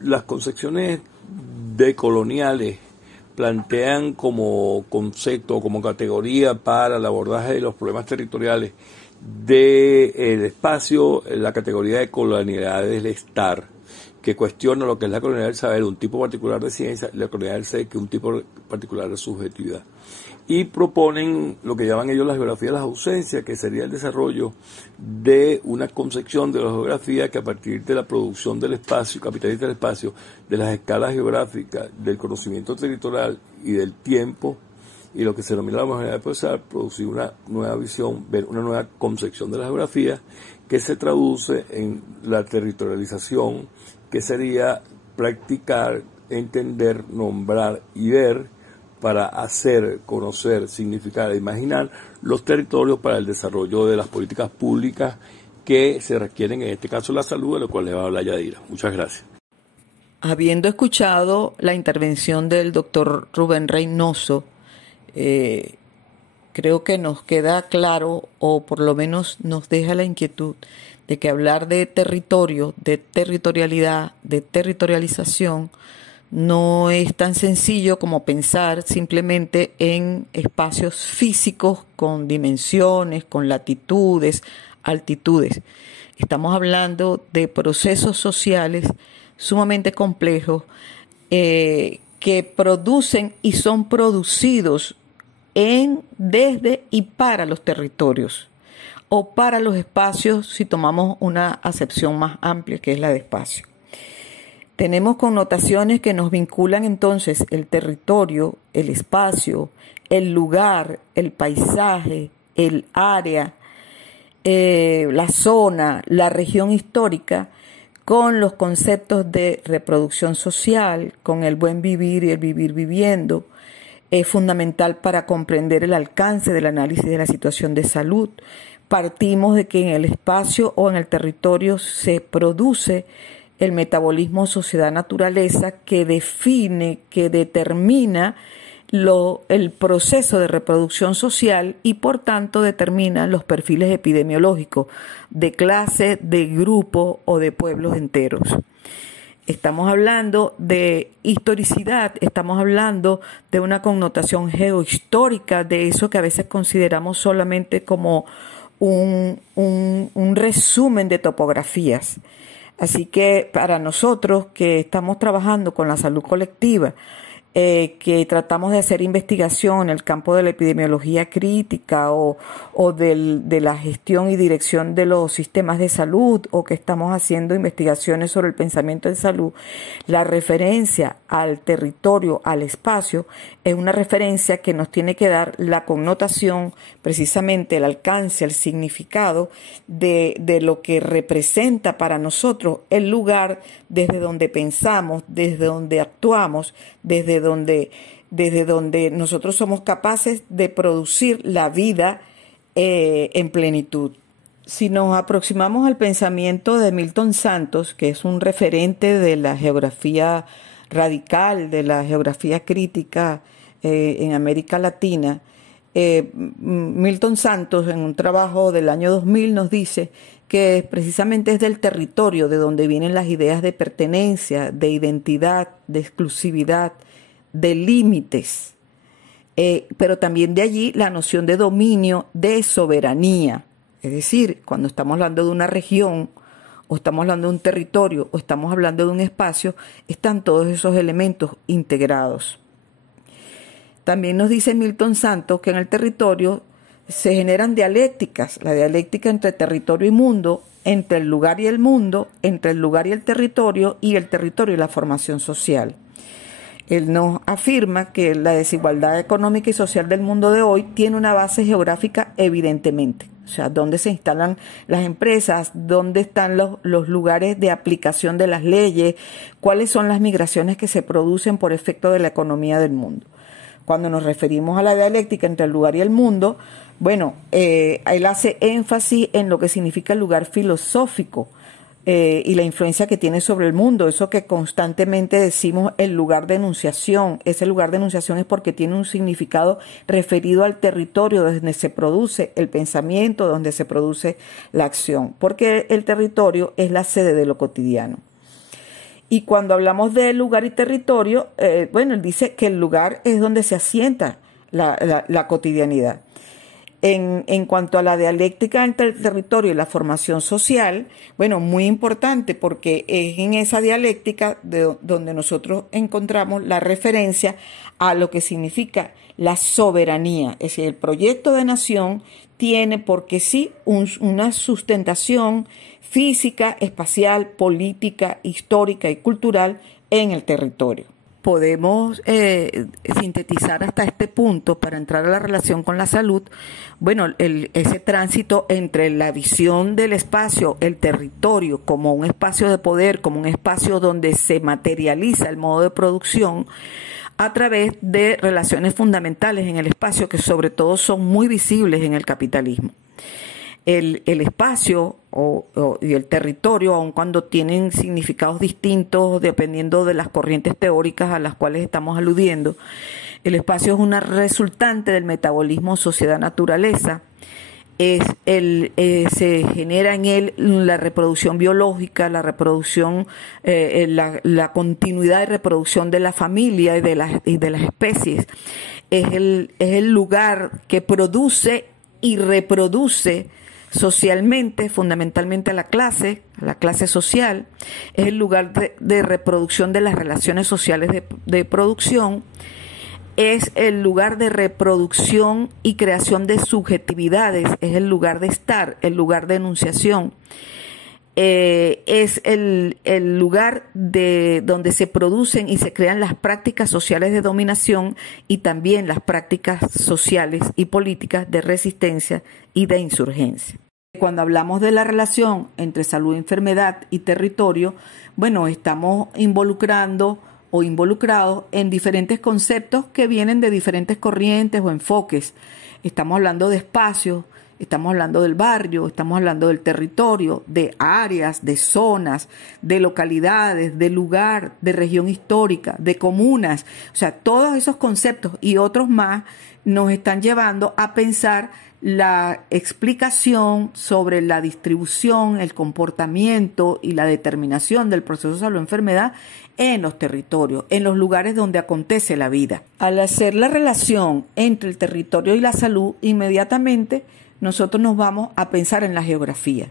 las concepciones decoloniales plantean como concepto, como categoría para el abordaje de los problemas territoriales del espacio la categoría de colonialidad del estar, que cuestiona lo que es la colonialidad del saber, un tipo particular de ciencia, y la colonialidad del ser, que es un tipo particular de subjetividad. Y proponen lo que llaman ellos la geografía de las ausencias, que sería el desarrollo de una concepción de la geografía que a partir de la producción del espacio, capitalista del espacio, de las escalas geográficas, del conocimiento territorial y del tiempo, y lo que se denomina la homogeneidad procesal, producir una nueva visión, ver una nueva concepción de la geografía, que se traduce en la territorialización, que sería practicar, entender, nombrar y ver, para hacer, conocer, significar e imaginar los territorios para el desarrollo de las políticas públicas que se requieren, en este caso la salud, de lo cual le va a hablar Yadira. Muchas gracias. Habiendo escuchado la intervención del doctor Rubén Reynoso, creo que nos queda claro, o por lo menos nos deja la inquietud, de que hablar de territorio, de territorialidad, de territorialización, no es tan sencillo como pensar simplemente en espacios físicos con dimensiones, con latitudes, altitudes. Estamos hablando de procesos sociales sumamente complejos que producen y son producidos desde y para los territorios o para los espacios, si tomamos una acepción más amplia que es la de espacio. Tenemos connotaciones que nos vinculan entonces el territorio, el espacio, el lugar, el paisaje, el área, la zona, la región histórica, con los conceptos de reproducción social, con el buen vivir y el vivir viviendo. Es fundamental para comprender el alcance del análisis de la situación de salud. Partimos de que en el espacio o en el territorio se produce el metabolismo sociedad-naturaleza que define, que determina el proceso de reproducción social y por tanto determina los perfiles epidemiológicos de clase, de grupo o de pueblos enteros. Estamos hablando de historicidad, estamos hablando de una connotación geohistórica, de eso que a veces consideramos solamente como un resumen de topografías. Así que para nosotros que estamos trabajando con la salud colectiva, que tratamos de hacer investigación en el campo de la epidemiología crítica o de la gestión y dirección de los sistemas de salud, o que estamos haciendo investigaciones sobre el pensamiento de salud, la referencia al territorio, al espacio, es una referencia que nos tiene que dar la connotación, precisamente el alcance, el significado de lo que representa para nosotros el lugar desde donde pensamos, desde donde actuamos, desde donde nosotros somos capaces de producir la vida en plenitud. Si nos aproximamos al pensamiento de Milton Santos, que es un referente de la geografía radical, de la geografía crítica en América Latina, Milton Santos, en un trabajo del año 2000, nos dice que precisamente es del territorio de donde vienen las ideas de pertenencia, de identidad, de exclusividad, de límites, pero también de allí la noción de dominio, de soberanía. Es decir, cuando estamos hablando de una región, o estamos hablando de un territorio, o estamos hablando de un espacio, están todos esos elementos integrados. También nos dice Milton Santos que en el territorio se generan dialécticas, la dialéctica entre territorio y mundo, entre el lugar y el mundo, entre el lugar y el territorio y la formación social. Él nos afirma que la desigualdad económica y social del mundo de hoy tiene una base geográfica evidentemente. O sea, dónde se instalan las empresas, dónde están los lugares de aplicación de las leyes, cuáles son las migraciones que se producen por efecto de la economía del mundo. Cuando nos referimos a la dialéctica entre el lugar y el mundo, bueno, él hace énfasis en lo que significa el lugar filosófico y la influencia que tiene sobre el mundo. Eso que constantemente decimos el lugar de enunciación. Ese lugar de enunciación es porque tiene un significado referido al territorio donde se produce el pensamiento, donde se produce la acción. Porque el territorio es la sede de lo cotidiano. Y cuando hablamos de lugar y territorio, él dice que el lugar es donde se asienta la cotidianidad. En cuanto a la dialéctica entre el territorio y la formación social, bueno, muy importante porque es en esa dialéctica donde nosotros encontramos la referencia a lo que significa la soberanía. Es decir, el proyecto de nación tiene porque sí una sustentación física, espacial, política, histórica y cultural en el territorio. Podemos sintetizar hasta este punto para entrar a la relación con la salud, bueno, ese tránsito entre la visión del espacio, el territorio como un espacio de poder, como un espacio donde se materializa el modo de producción a través de relaciones fundamentales en el espacio que sobre todo son muy visibles en el capitalismo. El espacio y el territorio, aun cuando tienen significados distintos dependiendo de las corrientes teóricas a las cuales estamos aludiendo, el espacio es una resultante del metabolismo sociedad-naturaleza. Se genera en él la reproducción biológica, la reproducción, la continuidad de reproducción de la familia y de las especies. Es el lugar que produce y reproduce socialmente, fundamentalmente a la clase social. Es el lugar de reproducción de las relaciones sociales de producción. Es el lugar de reproducción y creación de subjetividades, es el lugar de estar, el lugar de enunciación. Es el lugar donde se producen y se crean las prácticas sociales de dominación y también las prácticas sociales y políticas de resistencia y de insurgencia. Cuando hablamos de la relación entre salud, enfermedad y territorio, bueno, estamos involucrados en diferentes conceptos que vienen de diferentes corrientes o enfoques. Estamos hablando de espacios, estamos hablando del barrio, estamos hablando del territorio, de áreas, de zonas, de localidades, de lugar, de región histórica, de comunas. O sea, todos esos conceptos y otros más nos están llevando a pensar la explicación sobre la distribución, el comportamiento y la determinación del proceso de salud-enfermedad en los territorios, en los lugares donde acontece la vida. Al hacer la relación entre el territorio y la salud, inmediatamente nosotros nos vamos a pensar en la geografía,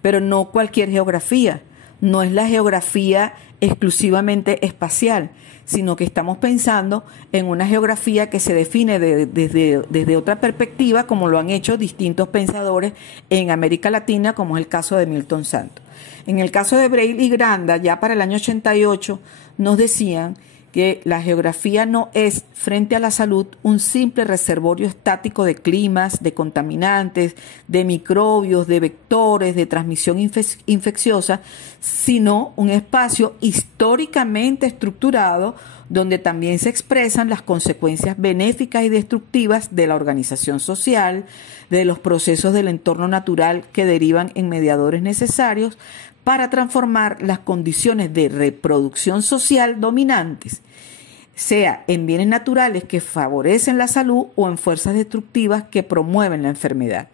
pero no cualquier geografía, no es la geografía exclusivamente espacial, sino que estamos pensando en una geografía que se define desde otra perspectiva, como lo han hecho distintos pensadores en América Latina, como es el caso de Milton Santos. En el caso de Braille y Granda, ya para el año 88, nos decían que la geografía no es, frente a la salud, un simple reservorio estático de climas, de contaminantes, de microbios, de vectores, de transmisión infecciosa, sino un espacio históricamente estructurado donde también se expresan las consecuencias benéficas y destructivas de la organización social, de los procesos del entorno natural que derivan en mediadores necesarios para transformar las condiciones de reproducción social dominantes, sea en bienes naturales que favorecen la salud o en fuerzas destructivas que promueven la enfermedad.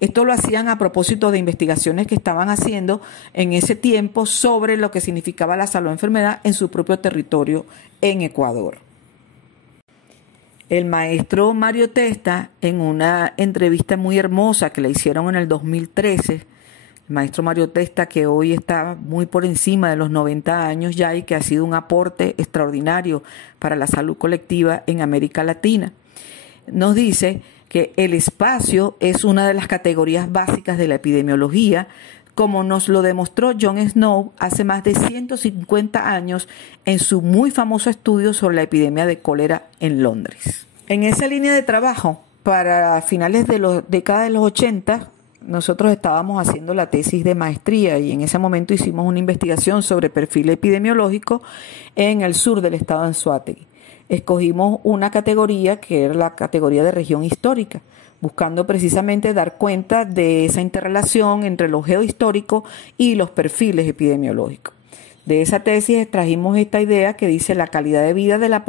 Esto lo hacían a propósito de investigaciones que estaban haciendo en ese tiempo sobre lo que significaba la salud o enfermedad en su propio territorio en Ecuador. El maestro Mario Testa, en una entrevista muy hermosa que le hicieron en el 2013, el maestro Mario Testa, que hoy está muy por encima de los 90 años ya y que ha sido un aporte extraordinario para la salud colectiva en América Latina, nos dice que el espacio es una de las categorías básicas de la epidemiología, como nos lo demostró John Snow hace más de 150 años en su muy famoso estudio sobre la epidemia de cólera en Londres. En esa línea de trabajo, para finales de la década de los 80, nosotros estábamos haciendo la tesis de maestría y en ese momento hicimos una investigación sobre perfil epidemiológico en el sur del estado de Anzoátegui. Escogimos una categoría que era la categoría de región histórica, buscando precisamente dar cuenta de esa interrelación entre lo geohistórico y los perfiles epidemiológicos. De esa tesis extrajimos esta idea que dice la calidad de vida de la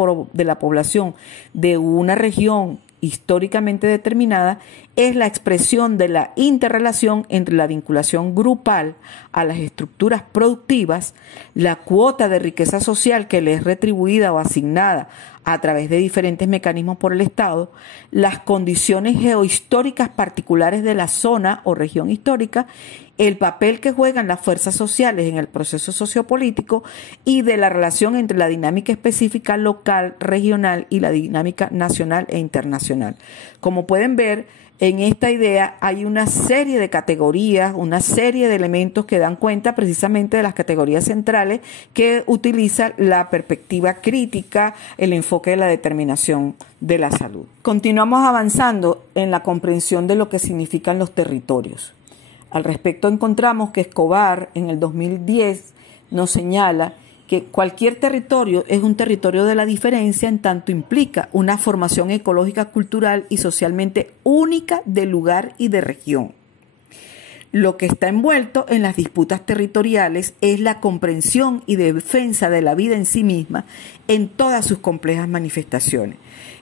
población de una región históricamente determinada es la expresión de la interrelación entre la vinculación grupal a las estructuras productivas, la cuota de riqueza social que le es retribuida o asignada a través de diferentes mecanismos por el Estado, las condiciones geohistóricas particulares de la zona o región histórica, el papel que juegan las fuerzas sociales en el proceso sociopolítico y de la relación entre la dinámica específica local, regional y la dinámica nacional e internacional. Como pueden ver, en esta idea hay una serie de categorías, una serie de elementos que dan cuenta precisamente de las categorías centrales que utiliza la perspectiva crítica, el enfoque de la determinación de la salud. Continuamos avanzando en la comprensión de lo que significan los territorios. Al respecto encontramos que Escobar en el 2010 nos señala que cualquier territorio es un territorio de la diferencia en tanto implica una formación ecológica, cultural y socialmente única de lugar y de región. Lo que está envuelto en las disputas territoriales es la comprensión y defensa de la vida en sí misma en todas sus complejas manifestaciones.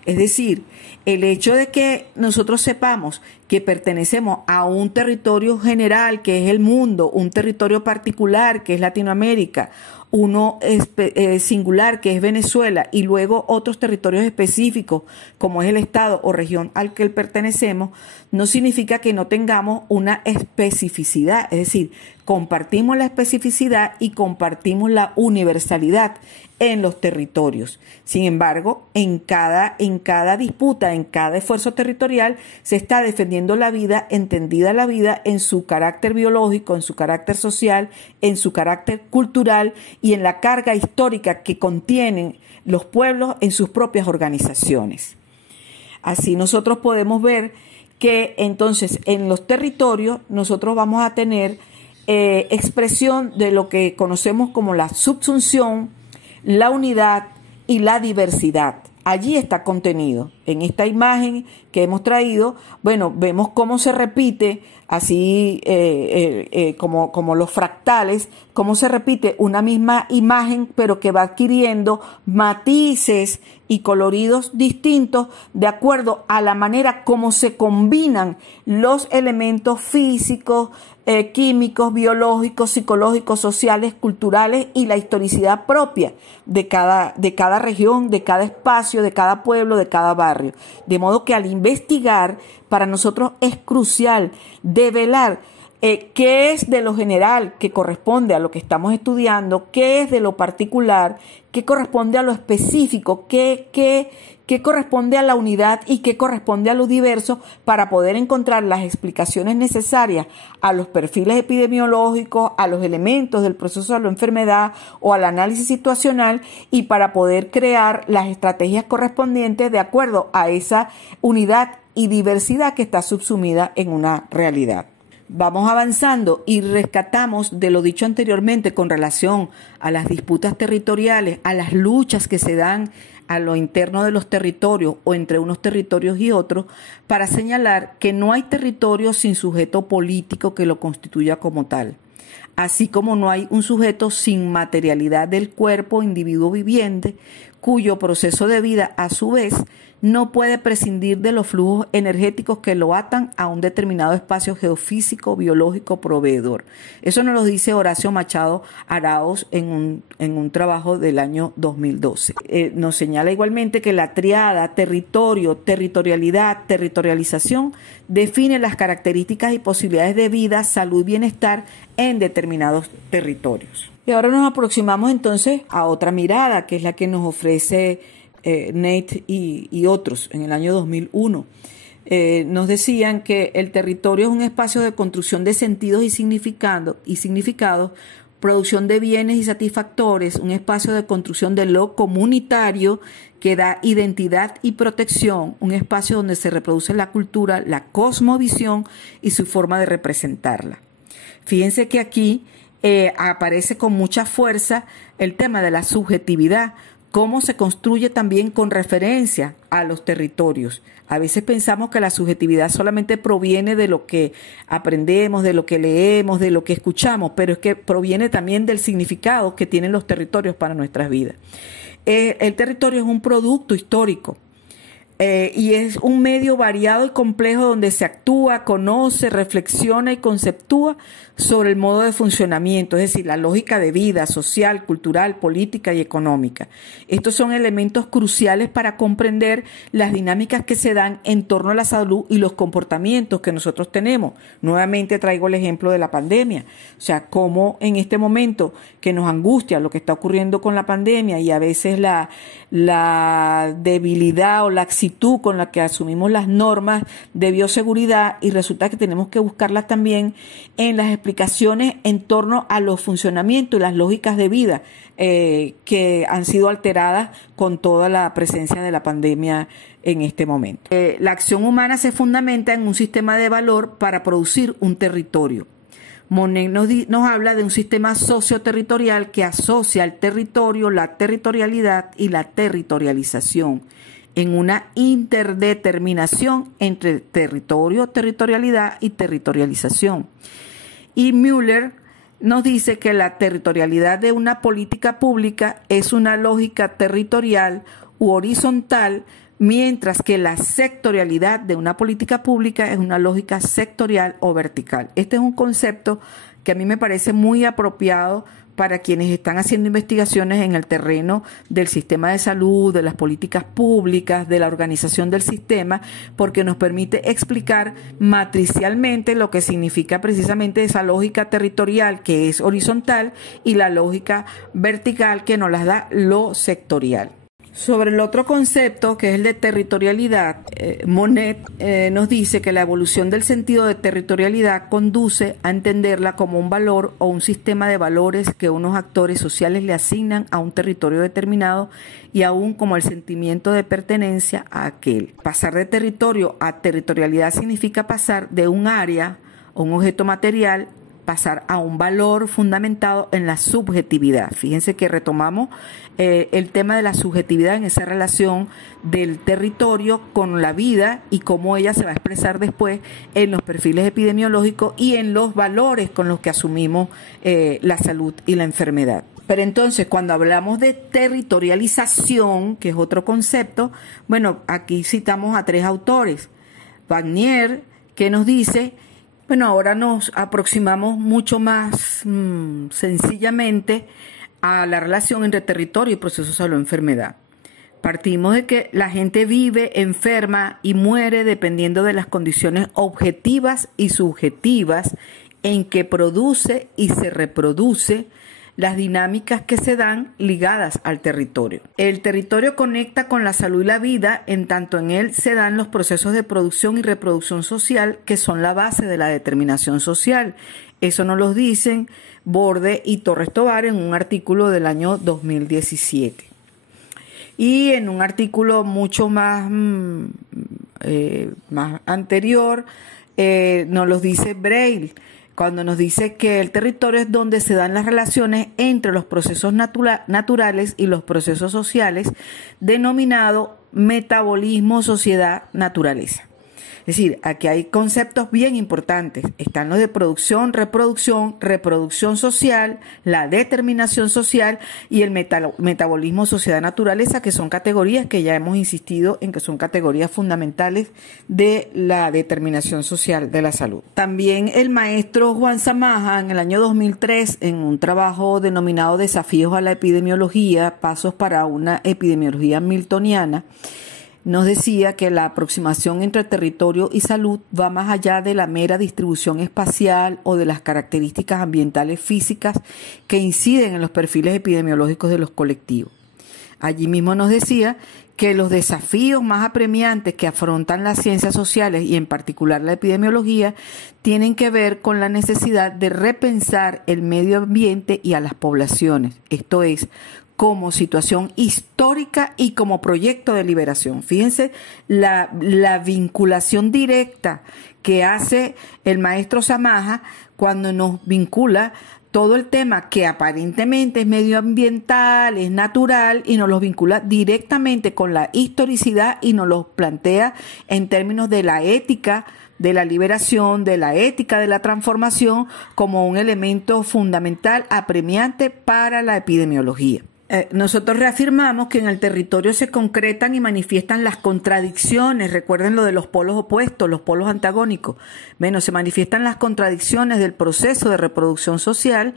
Es decir, el hecho de que nosotros sepamos que pertenecemos a un territorio general, que es el mundo, un territorio particular, que es Latinoamérica, uno singular, que es Venezuela, y luego otros territorios específicos, como es el estado o región al que pertenecemos, no significa que no tengamos una especificidad, es decir, compartimos la especificidad y compartimos la universalidad en los territorios. Sin embargo, en cada disputa, en cada esfuerzo territorial, se está defendiendo la vida, entendida la vida en su carácter biológico, en su carácter social, en su carácter cultural y en la carga histórica que contienen los pueblos en sus propias organizaciones. Así nosotros podemos ver que entonces en los territorios nosotros vamos a tener expresión de lo que conocemos como la subsunción, la unidad y la diversidad. Allí está contenido. En esta imagen que hemos traído, bueno, vemos cómo se repite, así como los fractales, cómo se repite una misma imagen, pero que va adquiriendo matices y coloridos distintos de acuerdo a la manera como se combinan los elementos físicos, químicos, biológicos, psicológicos, sociales, culturales y la historicidad propia de cada región, de cada espacio, de cada pueblo, de cada barrio. De modo que al investigar, para nosotros es crucial develar qué es de lo general que corresponde a lo que estamos estudiando, qué es de lo particular, qué corresponde a lo específico, qué corresponde a la unidad y qué corresponde a lo diverso para poder encontrar las explicaciones necesarias a los perfiles epidemiológicos, a los elementos del proceso de la enfermedad o al análisis situacional y para poder crear las estrategias correspondientes de acuerdo a esa unidad y diversidad que está subsumida en una realidad. Vamos avanzando y rescatamos de lo dicho anteriormente con relación a las disputas territoriales, a las luchas que se dan a lo interno de los territorios o entre unos territorios y otros, para señalar que no hay territorio sin sujeto político que lo constituya como tal, así como no hay un sujeto sin materialidad del cuerpo o individuo viviente, cuyo proceso de vida, a su vez, no puede prescindir de los flujos energéticos que lo atan a un determinado espacio geofísico, biológico, proveedor. Eso nos lo dice Horacio Machado Araoz en un trabajo del año 2012. Nos señala igualmente que la triada territorio, territorialidad, territorialización define las características y posibilidades de vida, salud y bienestar en determinados territorios. Y ahora nos aproximamos entonces a otra mirada, que es la que nos ofrece Nate y otros en el año 2001. Nos decían que el territorio es un espacio de construcción de sentidos y significados, producción de bienes y satisfactores, un espacio de construcción de lo comunitario que da identidad y protección, un espacio donde se reproduce la cultura, la cosmovisión y su forma de representarla. Fíjense que aquí aparece con mucha fuerza el tema de la subjetividad, cómo se construye también con referencia a los territorios. A veces pensamos que la subjetividad solamente proviene de lo que aprendemos, de lo que leemos, de lo que escuchamos, pero es que proviene también del significado que tienen los territorios para nuestras vidas. El territorio es un producto histórico y es un medio variado y complejo donde se actúa, conoce, reflexiona y conceptúa sobre el modo de funcionamiento, es decir, la lógica de vida social, cultural, política y económica. Estos son elementos cruciales para comprender las dinámicas que se dan en torno a la salud y los comportamientos que nosotros tenemos. Nuevamente traigo el ejemplo de la pandemia, o sea, cómo en este momento que nos angustia lo que está ocurriendo con la pandemia y a veces la debilidad o laxitud con la que asumimos las normas de bioseguridad, y resulta que tenemos que buscarlas también en las explicaciones en torno a los funcionamientos y las lógicas de vida que han sido alteradas con toda la presencia de la pandemia en este momento. La acción humana se fundamenta en un sistema de valor para producir un territorio. Monnet nos habla de un sistema socioterritorial que asocia el territorio, la territorialidad y la territorialización en una interdeterminación entre territorio, territorialidad y territorialización. Y Müller nos dice que la territorialidad de una política pública es una lógica territorial u horizontal, mientras que la sectorialidad de una política pública es una lógica sectorial o vertical. Este es un concepto que a mí me parece muy apropiado para quienes están haciendo investigaciones en el terreno del sistema de salud, de las políticas públicas, de la organización del sistema, porque nos permite explicar matricialmente lo que significa precisamente esa lógica territorial que es horizontal y la lógica vertical que nos las da lo sectorial. Sobre el otro concepto, que es el de territorialidad, Monnet nos dice que la evolución del sentido de territorialidad conduce a entenderla como un valor o un sistema de valores que unos actores sociales le asignan a un territorio determinado y aún como el sentimiento de pertenencia a aquel. Pasar de territorio a territorialidad significa pasar de un área o un objeto material, pasar a un valor fundamentado en la subjetividad. Fíjense que retomamos el tema de la subjetividad en esa relación del territorio con la vida y cómo ella se va a expresar después en los perfiles epidemiológicos y en los valores con los que asumimos la salud y la enfermedad. Pero entonces, cuando hablamos de territorialización, que es otro concepto, bueno, aquí citamos a tres autores. Wagner, que nos dice: bueno, ahora nos aproximamos mucho más sencillamente a la relación entre territorio y proceso de salud-enfermedad. Partimos de que la gente vive, enferma y muere dependiendo de las condiciones objetivas y subjetivas en que produce y se reproduce las dinámicas que se dan ligadas al territorio. El territorio conecta con la salud y la vida, en tanto en él se dan los procesos de producción y reproducción social que son la base de la determinación social. Eso nos lo dicen Borde y Torres Tovar en un artículo del año 2017. Y en un artículo mucho más anterior nos lo dice Braille, cuando nos dice que el territorio es donde se dan las relaciones entre los procesos naturales y los procesos sociales, denominado metabolismo, sociedad, naturaleza. Es decir, aquí hay conceptos bien importantes. Están los de producción, reproducción social, la determinación social y el metabolismo, sociedad, naturaleza, que son categorías que ya hemos insistido en que son categorías fundamentales de la determinación social de la salud. También el maestro Juan Zamaja, en el año 2003, en un trabajo denominado Desafíos a la epidemiología, pasos para una epidemiología miltoniana, nos decía que la aproximación entre territorio y salud va más allá de la mera distribución espacial o de las características ambientales físicas que inciden en los perfiles epidemiológicos de los colectivos. Allí mismo nos decía que los desafíos más apremiantes que afrontan las ciencias sociales y en particular la epidemiología tienen que ver con la necesidad de repensar el medio ambiente y a las poblaciones, esto es, como situación histórica y como proyecto de liberación. Fíjense la vinculación directa que hace el maestro Zamaja cuando nos vincula todo el tema que aparentemente es medioambiental, es natural, y nos los vincula directamente con la historicidad y nos los plantea en términos de la ética de la liberación, de la ética de la transformación como un elemento fundamental apremiante para la epidemiología. Nosotros reafirmamos que en el territorio se concretan y manifiestan las contradicciones. Recuerden lo de los polos opuestos, los polos antagónicos. Bueno, se manifiestan las contradicciones del proceso de reproducción social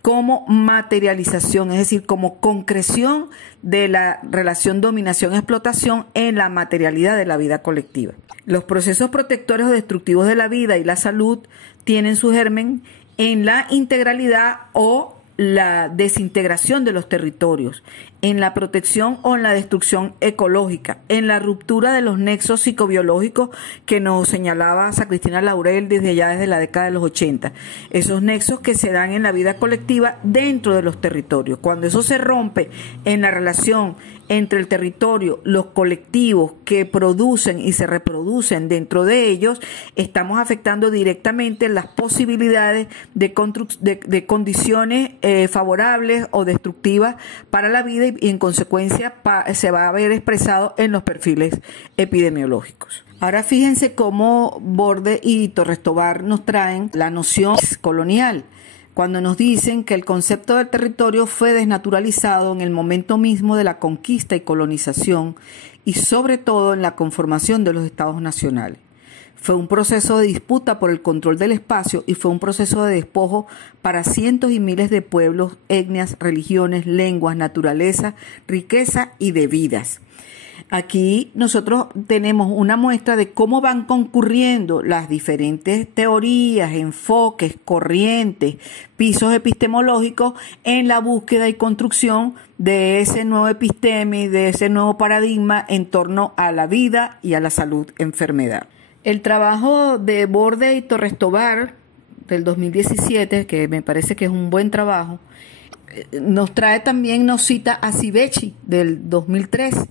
como materialización, es decir, como concreción de la relación dominación-explotación en la materialidad de la vida colectiva. Los procesos protectores o destructivos de la vida y la salud tienen su germen en la integralidad o la desintegración de los territorios, en la protección o en la destrucción ecológica, en la ruptura de los nexos psicobiológicos que nos señalaba Cristina Laurel desde la década de los 80. Esos nexos que se dan en la vida colectiva dentro de los territorios. Cuando eso se rompe en la relación entre el territorio, los colectivos que producen y se reproducen dentro de ellos, estamos afectando directamente las posibilidades de condiciones favorables o destructivas para la vida y en consecuencia se va a ver expresado en los perfiles epidemiológicos. Ahora fíjense cómo Borde y Torres Tobar nos traen la noción colonial, cuando nos dicen que el concepto del territorio fue desnaturalizado en el momento mismo de la conquista y colonización y sobre todo en la conformación de los estados nacionales. Fue un proceso de disputa por el control del espacio y fue un proceso de despojo para cientos y miles de pueblos, etnias, religiones, lenguas, naturaleza, riqueza y de vidas. Aquí nosotros tenemos una muestra de cómo van concurriendo las diferentes teorías, enfoques, corrientes, pisos epistemológicos en la búsqueda y construcción de ese nuevo episteme, de ese nuevo paradigma en torno a la vida y a la salud-enfermedad. El trabajo de Borde y Torres Tobar del 2017, que me parece que es un buen trabajo, nos cita a Civechi del 2003,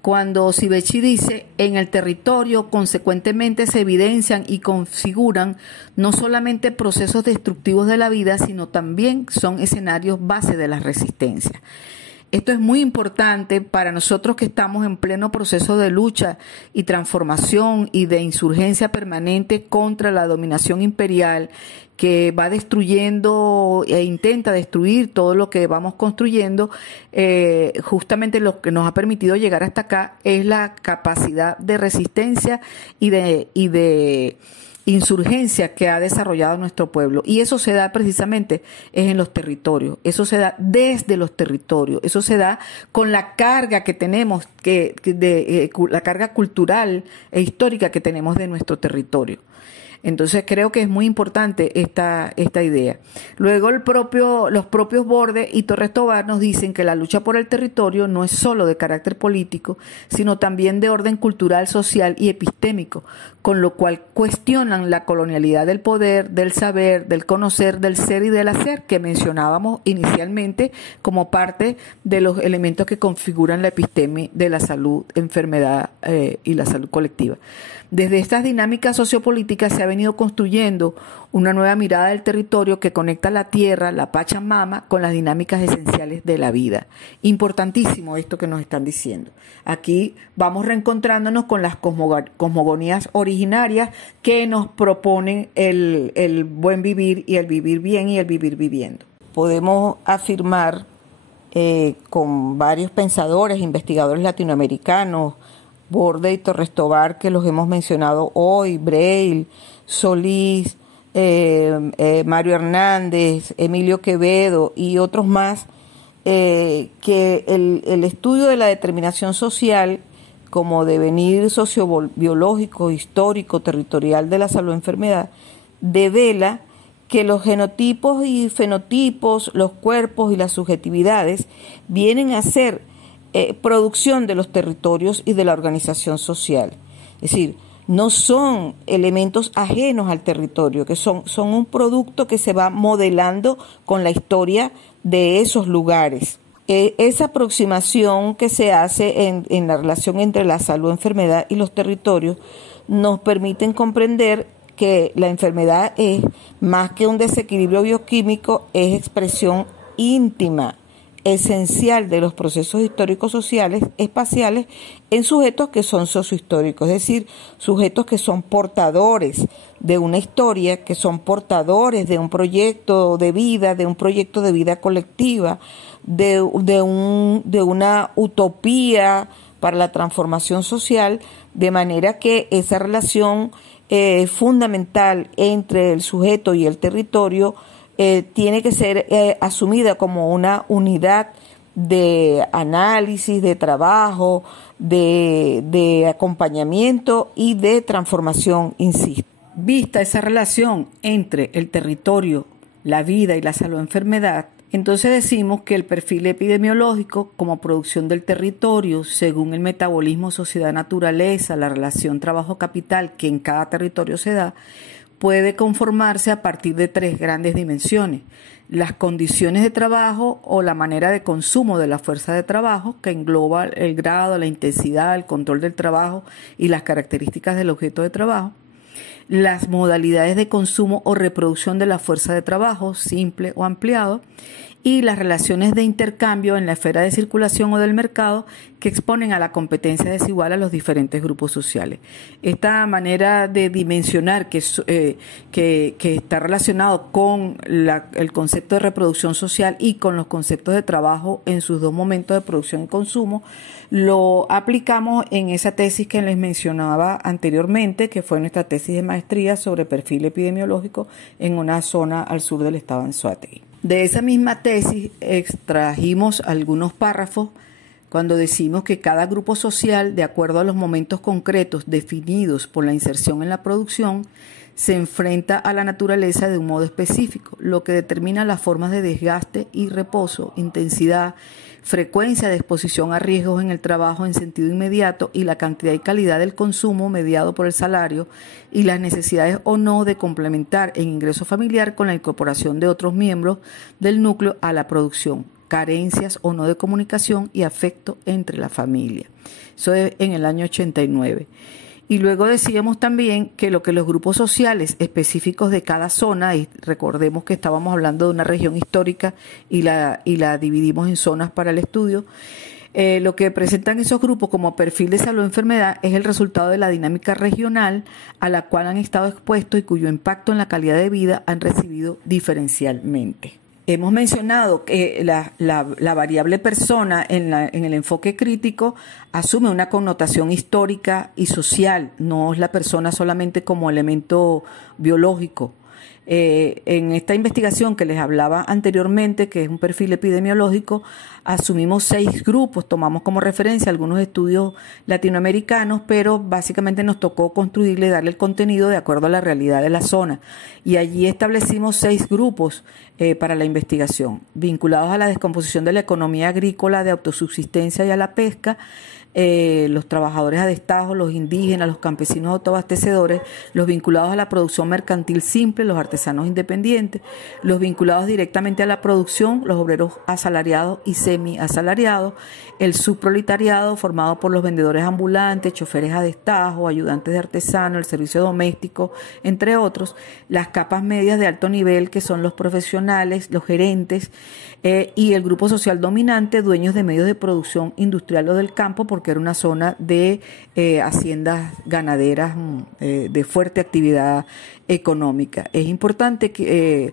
cuando Civechi dice: en el territorio consecuentemente se evidencian y configuran no solamente procesos destructivos de la vida, sino también son escenarios base de la resistencia. Esto es muy importante para nosotros que estamos en pleno proceso de lucha y transformación y de insurgencia permanente contra la dominación imperial que va destruyendo e intenta destruir todo lo que vamos construyendo. Justamente lo que nos ha permitido llegar hasta acá es la capacidad de resistencia y de insurgencia que ha desarrollado nuestro pueblo, y eso se da precisamente en los territorios, eso se da desde los territorios, eso se da con la carga que tenemos, la carga cultural e histórica que tenemos de nuestro territorio. Entonces creo que es muy importante esta idea. Luego los propios Borde y Torres Tobar nos dicen que la lucha por el territorio no es solo de carácter político, sino también de orden cultural, social y epistémico, con lo cual cuestionan la colonialidad del poder, del saber, del conocer, del ser y del hacer que mencionábamos inicialmente como parte de los elementos que configuran la episteme de la salud, enfermedad y la salud colectiva. Desde estas dinámicas sociopolíticas se ha venido construyendo una nueva mirada del territorio que conecta la tierra, la Pachamama, con las dinámicas esenciales de la vida. Importantísimo esto que nos están diciendo. Aquí vamos reencontrándonos con las cosmogonías originarias que nos proponen el buen vivir y el vivir bien y el vivir viviendo. Podemos afirmar con varios pensadores, investigadores latinoamericanos, Borde y Torres Tobar, que los hemos mencionado hoy, Breil, Solís, Mario Hernández, Emilio Quevedo y otros más, que el estudio de la determinación social como devenir sociobiológico, histórico, territorial de la salud-enfermedad, devela que los genotipos y fenotipos, los cuerpos y las subjetividades vienen a ser producción de los territorios y de la organización social. Es decir, no son elementos ajenos al territorio, que son un producto que se va modelando con la historia de esos lugares. Esa aproximación que se hace en la relación entre la salud, enfermedad y los territorios nos permiten comprender que la enfermedad es más que un desequilibrio bioquímico, es expresión íntima, esencial de los procesos históricos sociales espaciales en sujetos que son sociohistóricos, es decir, sujetos que son portadores de una historia, que son portadores de un proyecto de vida colectiva, de una utopía para la transformación social, de manera que esa relación fundamental entre el sujeto y el territorio tiene que ser asumida como una unidad de análisis, de trabajo, de acompañamiento y de transformación, insisto. Vista esa relación entre el territorio, la vida y la salud-enfermedad, entonces decimos que el perfil epidemiológico como producción del territorio, según el metabolismo sociedad-naturaleza, la relación trabajo-capital que en cada territorio se da, puede conformarse a partir de 3 grandes dimensiones: las condiciones de trabajo o la manera de consumo de la fuerza de trabajo, que engloba el grado, la intensidad, el control del trabajo y las características del objeto de trabajo; las modalidades de consumo o reproducción de la fuerza de trabajo, simple o ampliado; y las relaciones de intercambio en la esfera de circulación o del mercado que exponen a la competencia desigual a los diferentes grupos sociales. Esta manera de dimensionar que está relacionado con el concepto de reproducción social y con los conceptos de trabajo en sus 2 momentos de producción y consumo, lo aplicamos en esa tesis que les mencionaba anteriormente, que fue nuestra tesis de maestría sobre perfil epidemiológico en una zona al sur del estado de Anzoátegui. De esa misma tesis extrajimos algunos párrafos cuando decimos que cada grupo social, de acuerdo a los momentos concretos definidos por la inserción en la producción, se enfrenta a la naturaleza de un modo específico, lo que determina las formas de desgaste y reposo, intensidad, frecuencia de exposición a riesgos en el trabajo en sentido inmediato y la cantidad y calidad del consumo mediado por el salario y las necesidades o no de complementar el ingreso familiar con la incorporación de otros miembros del núcleo a la producción, carencias o no de comunicación y afecto entre la familia. Eso es en el año 89. Y luego decíamos también que lo que los grupos sociales específicos de cada zona, y recordemos que estábamos hablando de una región histórica y la dividimos en zonas para el estudio, lo que presentan esos grupos como perfil de salud o enfermedad es el resultado de la dinámica regional a la cual han estado expuestos y cuyo impacto en la calidad de vida han recibido diferencialmente. Hemos mencionado que la variable persona en el enfoque crítico asume una connotación histórica y social, no es la persona solamente como elemento biológico. En esta investigación que les hablaba anteriormente, que es un perfil epidemiológico, asumimos 6 grupos, tomamos como referencia algunos estudios latinoamericanos, pero básicamente nos tocó construirle y darle el contenido de acuerdo a la realidad de la zona. Y allí establecimos 6 grupos para la investigación, vinculados a la descomposición de la economía agrícola de autosubsistencia y a la pesca, los trabajadores a destajo, los indígenas, los campesinos autoabastecedores, los vinculados a la producción mercantil simple, los artesanos independientes, los vinculados directamente a la producción, los obreros asalariados y semi-asalariados, el subproletariado formado por los vendedores ambulantes, choferes a destajo, ayudantes de artesanos, el servicio doméstico, entre otros, las capas medias de alto nivel que son los profesionales, los gerentes y el grupo social dominante, dueños de medios de producción industrial o del campo, porque era una zona de haciendas ganaderas de fuerte actividad económica. Es importante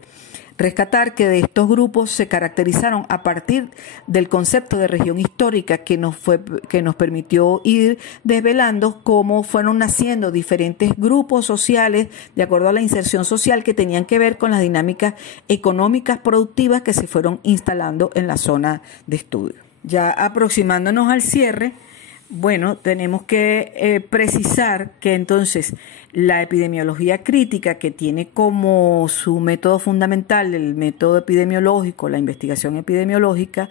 rescatar que de estos grupos se caracterizaron a partir del concepto de región histórica que nos permitió ir desvelando cómo fueron naciendo diferentes grupos sociales de acuerdo a la inserción social que tenían que ver con las dinámicas económicas productivas que se fueron instalando en la zona de estudio. Ya aproximándonos al cierre, bueno, tenemos que precisar que entonces la epidemiología crítica, que tiene como su método fundamental el método epidemiológico, la investigación epidemiológica,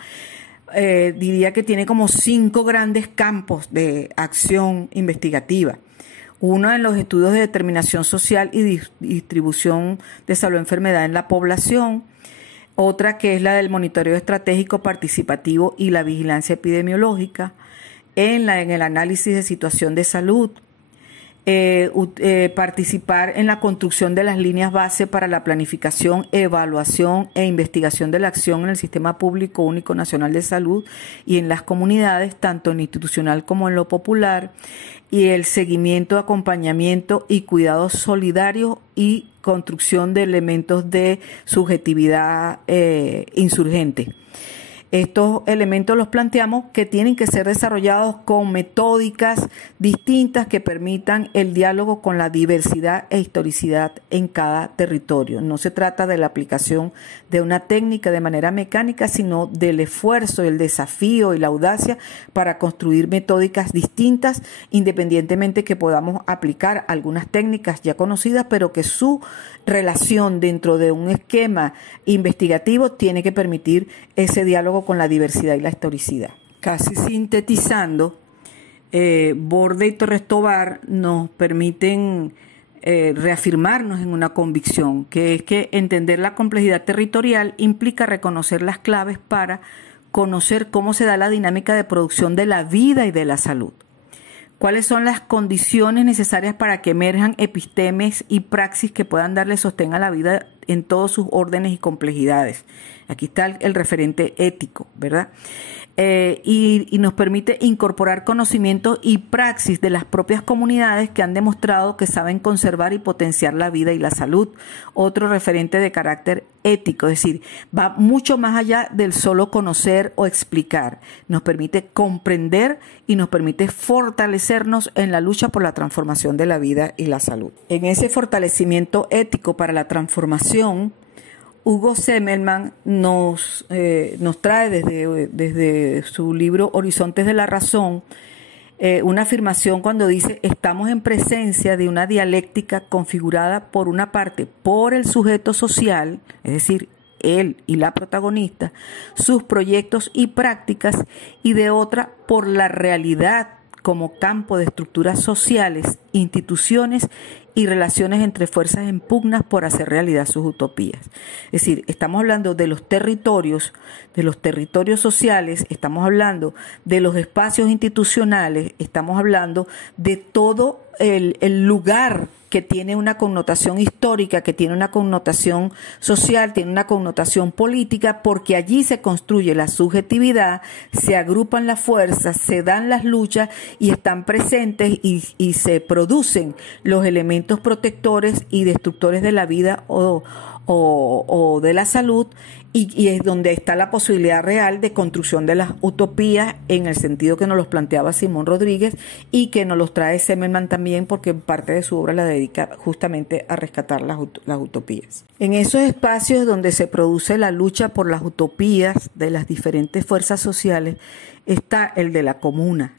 diría que tiene como 5 grandes campos de acción investigativa. Uno en los estudios de determinación social y distribución de salud y enfermedad en la población. Otra que es la del monitoreo estratégico participativo y la vigilancia epidemiológica, en el análisis de situación de salud, participar en la construcción de las líneas base para la planificación, evaluación e investigación de la acción en el Sistema Público Único Nacional de Salud y en las comunidades, tanto en lo institucional como en lo popular, y el seguimiento, acompañamiento y cuidados solidarios y construcción de elementos de subjetividad insurgente. Estos elementos los planteamos que tienen que ser desarrollados con metódicas distintas que permitan el diálogo con la diversidad e historicidad en cada territorio. No se trata de la aplicación de una técnica de manera mecánica, sino del esfuerzo, el desafío y la audacia para construir metódicas distintas, independientemente que podamos aplicar algunas técnicas ya conocidas, pero que su relación dentro de un esquema investigativo tiene que permitir ese diálogo con la diversidad y la historicidad. Casi sintetizando, Borde y Torres Tobar nos permiten reafirmarnos en una convicción, que es que entender la complejidad territorial implica reconocer las claves para conocer cómo se da la dinámica de producción de la vida y de la salud. ¿Cuáles son las condiciones necesarias para que emerjan epistemes y praxis que puedan darle sostén a la vida en todos sus órdenes y complejidades? Aquí está el referente ético, ¿verdad? Y nos permite incorporar conocimientos y praxis de las propias comunidades que han demostrado que saben conservar y potenciar la vida y la salud. Otro referente de carácter ético, es decir, va mucho más allá del solo conocer o explicar. Nos permite comprender y nos permite fortalecernos en la lucha por la transformación de la vida y la salud. En ese fortalecimiento ético para la transformación, Hugo Semmelmann nos trae desde su libro Horizontes de la Razón una afirmación cuando dice: estamos en presencia de una dialéctica configurada por una parte por el sujeto social, es decir, él y la protagonista, sus proyectos y prácticas, y de otra por la realidad como campo de estructuras sociales, instituciones y relaciones entre fuerzas en pugnas por hacer realidad sus utopías. Es decir, estamos hablando de los territorios sociales, estamos hablando de los espacios institucionales, estamos hablando de todo el lugar que tiene una connotación histórica, que tiene una connotación social, tiene una connotación política, porque allí se construye la subjetividad, se agrupan las fuerzas, se dan las luchas y están presentes y se producen los elementos protectores y destructores de la vida o de la salud, y es donde está la posibilidad real de construcción de las utopías en el sentido que nos los planteaba Simón Rodríguez y que nos los trae Semmelmann también, porque parte de su obra la dedica justamente a rescatar las utopías. En esos espacios donde se produce la lucha por las utopías de las diferentes fuerzas sociales está el de la comuna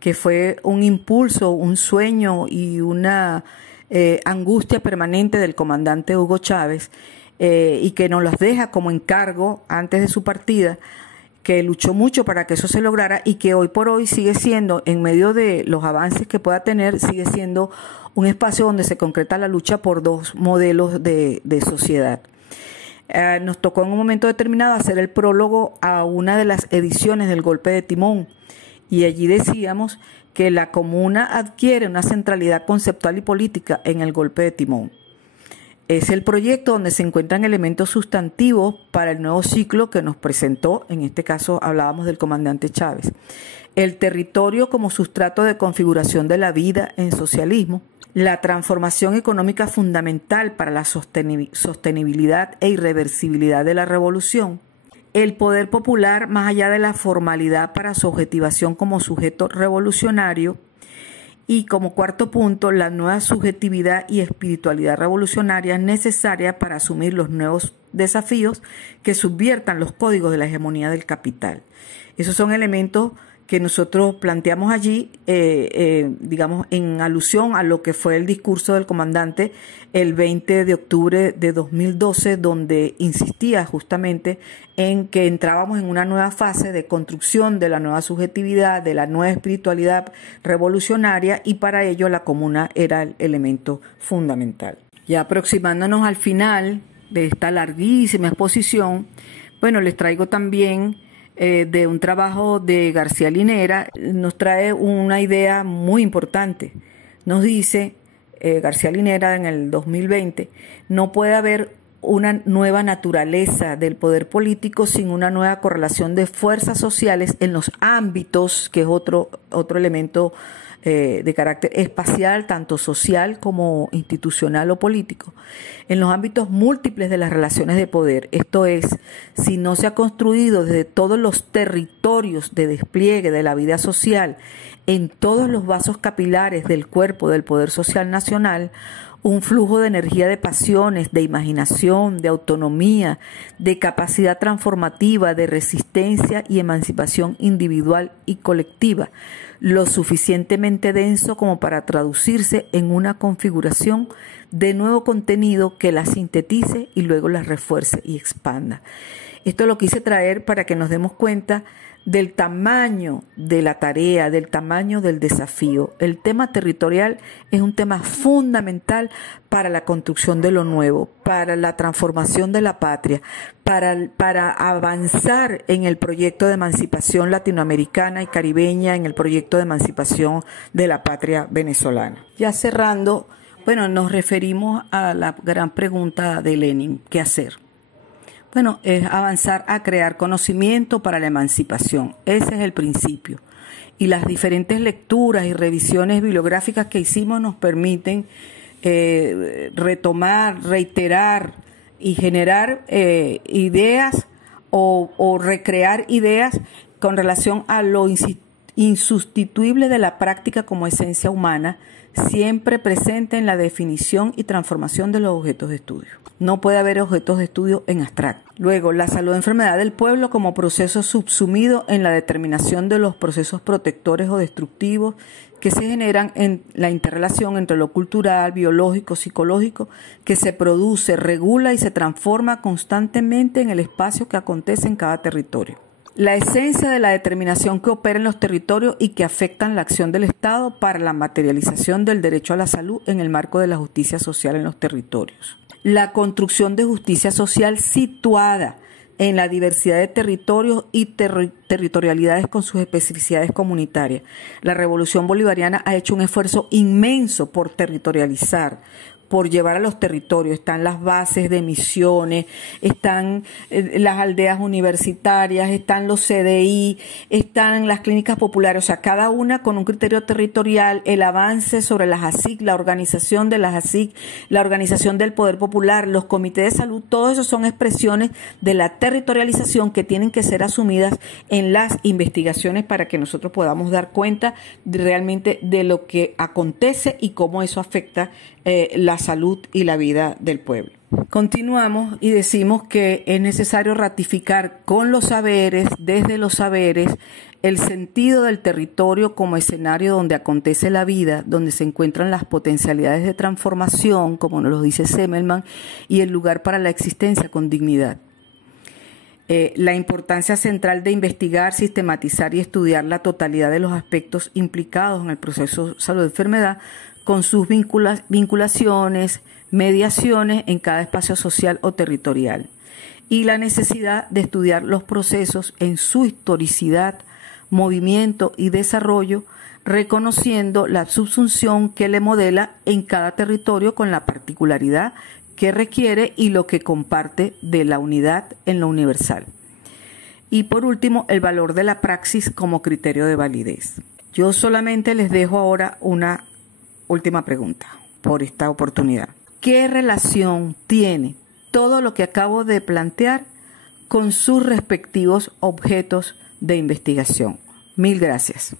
que fue un impulso, un sueño y una angustia permanente del comandante Hugo Chávez, y que nos las deja como encargo antes de su partida, que luchó mucho para que eso se lograra y que hoy por hoy sigue siendo, en medio de los avances que pueda tener, sigue siendo un espacio donde se concreta la lucha por dos modelos de sociedad. Nos tocó en un momento determinado hacer el prólogo a una de las ediciones del Golpe de Timón, y allí decíamos que la comuna adquiere una centralidad conceptual y política en el Golpe de Timón. Es el proyecto donde se encuentran elementos sustantivos para el nuevo ciclo que nos presentó, en este caso hablábamos del comandante Chávez. El territorio como sustrato de configuración de la vida en socialismo, la transformación económica fundamental para la sostenibilidad e irreversibilidad de la revolución, el poder popular más allá de la formalidad para su objetivación como sujeto revolucionario, y como cuarto punto, la nueva subjetividad y espiritualidad revolucionaria necesaria para asumir los nuevos desafíos que subviertan los códigos de la hegemonía del capital. Esos son elementos que nosotros planteamos allí, digamos, en alusión a lo que fue el discurso del comandante el 20 de octubre de 2012, donde insistía justamente en que entrábamos en una nueva fase de construcción de la nueva subjetividad, de la nueva espiritualidad revolucionaria, y para ello la comuna era el elemento fundamental. Ya aproximándonos al final de esta larguísima exposición, bueno, les traigo también de un trabajo de García Linera, nos trae una idea muy importante. nos dice García Linera en el 2020, no puede haber una nueva naturaleza del poder político sin una nueva correlación de fuerzas sociales en los ámbitos, que es otro elemento de carácter espacial, tanto social como institucional o político, en los ámbitos múltiples de las relaciones de poder. Esto es, si no se ha construido desde todos los territorios de despliegue de la vida social, en todos los vasos capilares del cuerpo del poder social nacional, un flujo de energía, de pasiones, de imaginación, de autonomía, de capacidad transformativa, de resistencia y emancipación individual y colectiva, lo suficientemente denso como para traducirse en una configuración de nuevo contenido que la sintetice y luego la refuerce y expanda. Esto lo quise traer para que nos demos cuenta del tamaño de la tarea, del tamaño del desafío. El tema territorial es un tema fundamental para la construcción de lo nuevo, para la transformación de la patria, para avanzar en el proyecto de emancipación latinoamericana y caribeña, en el proyecto de emancipación de la patria venezolana. Ya cerrando, nos referimos a la gran pregunta de Lenin, ¿qué hacer? Es avanzar a crear conocimiento para la emancipación. Ese es el principio. Y las diferentes lecturas y revisiones bibliográficas que hicimos nos permiten retomar, reiterar y generar ideas o recrear ideas con relación a lo insustituible de la práctica como esencia humana, siempre presente en la definición y transformación de los objetos de estudio. No puede haber objetos de estudio en abstracto. Luego, la salud o enfermedad del pueblo como proceso subsumido en la determinación de los procesos protectores o destructivos que se generan en la interrelación entre lo cultural, biológico, psicológico, que se produce, regula y se transforma constantemente en el espacio que acontece en cada territorio. La esencia de la determinación que opera en los territorios y que afectan la acción del Estado para la materialización del derecho a la salud en el marco de la justicia social en los territorios. La construcción de justicia social situada en la diversidad de territorios y territorialidades con sus especificidades comunitarias. La Revolución Bolivariana ha hecho un esfuerzo inmenso por territorializar, por llevar a los territorios. Están las bases de misiones, están las aldeas universitarias, están los CDI, están las clínicas populares, o sea, cada una con un criterio territorial, el avance sobre las ASIC, la organización de las ASIC, la organización del poder popular, los comités de salud, todo eso son expresiones de la territorialización que tienen que ser asumidas en las investigaciones para que nosotros podamos dar cuenta realmente de lo que acontece y cómo eso afecta la salud y la vida del pueblo. Continuamos y decimos que es necesario ratificar con los saberes, desde los saberes, el sentido del territorio como escenario donde acontece la vida, donde se encuentran las potencialidades de transformación, como nos lo dice Semmelman, y el lugar para la existencia con dignidad. La importancia central de investigar, sistematizar y estudiar la totalidad de los aspectos implicados en el proceso salud-enfermedad, con sus vinculaciones, mediaciones en cada espacio social o territorial, y la necesidad de estudiar los procesos en su historicidad, movimiento y desarrollo, reconociendo la subsunción que le modela en cada territorio con la particularidad que requiere y lo que comparte de la unidad en lo universal. Y por último, el valor de la praxis como criterio de validez. Yo solamente les dejo ahora una última pregunta por esta oportunidad. ¿Qué relación tiene todo lo que acabo de plantear con sus respectivos objetos de investigación? Mil gracias.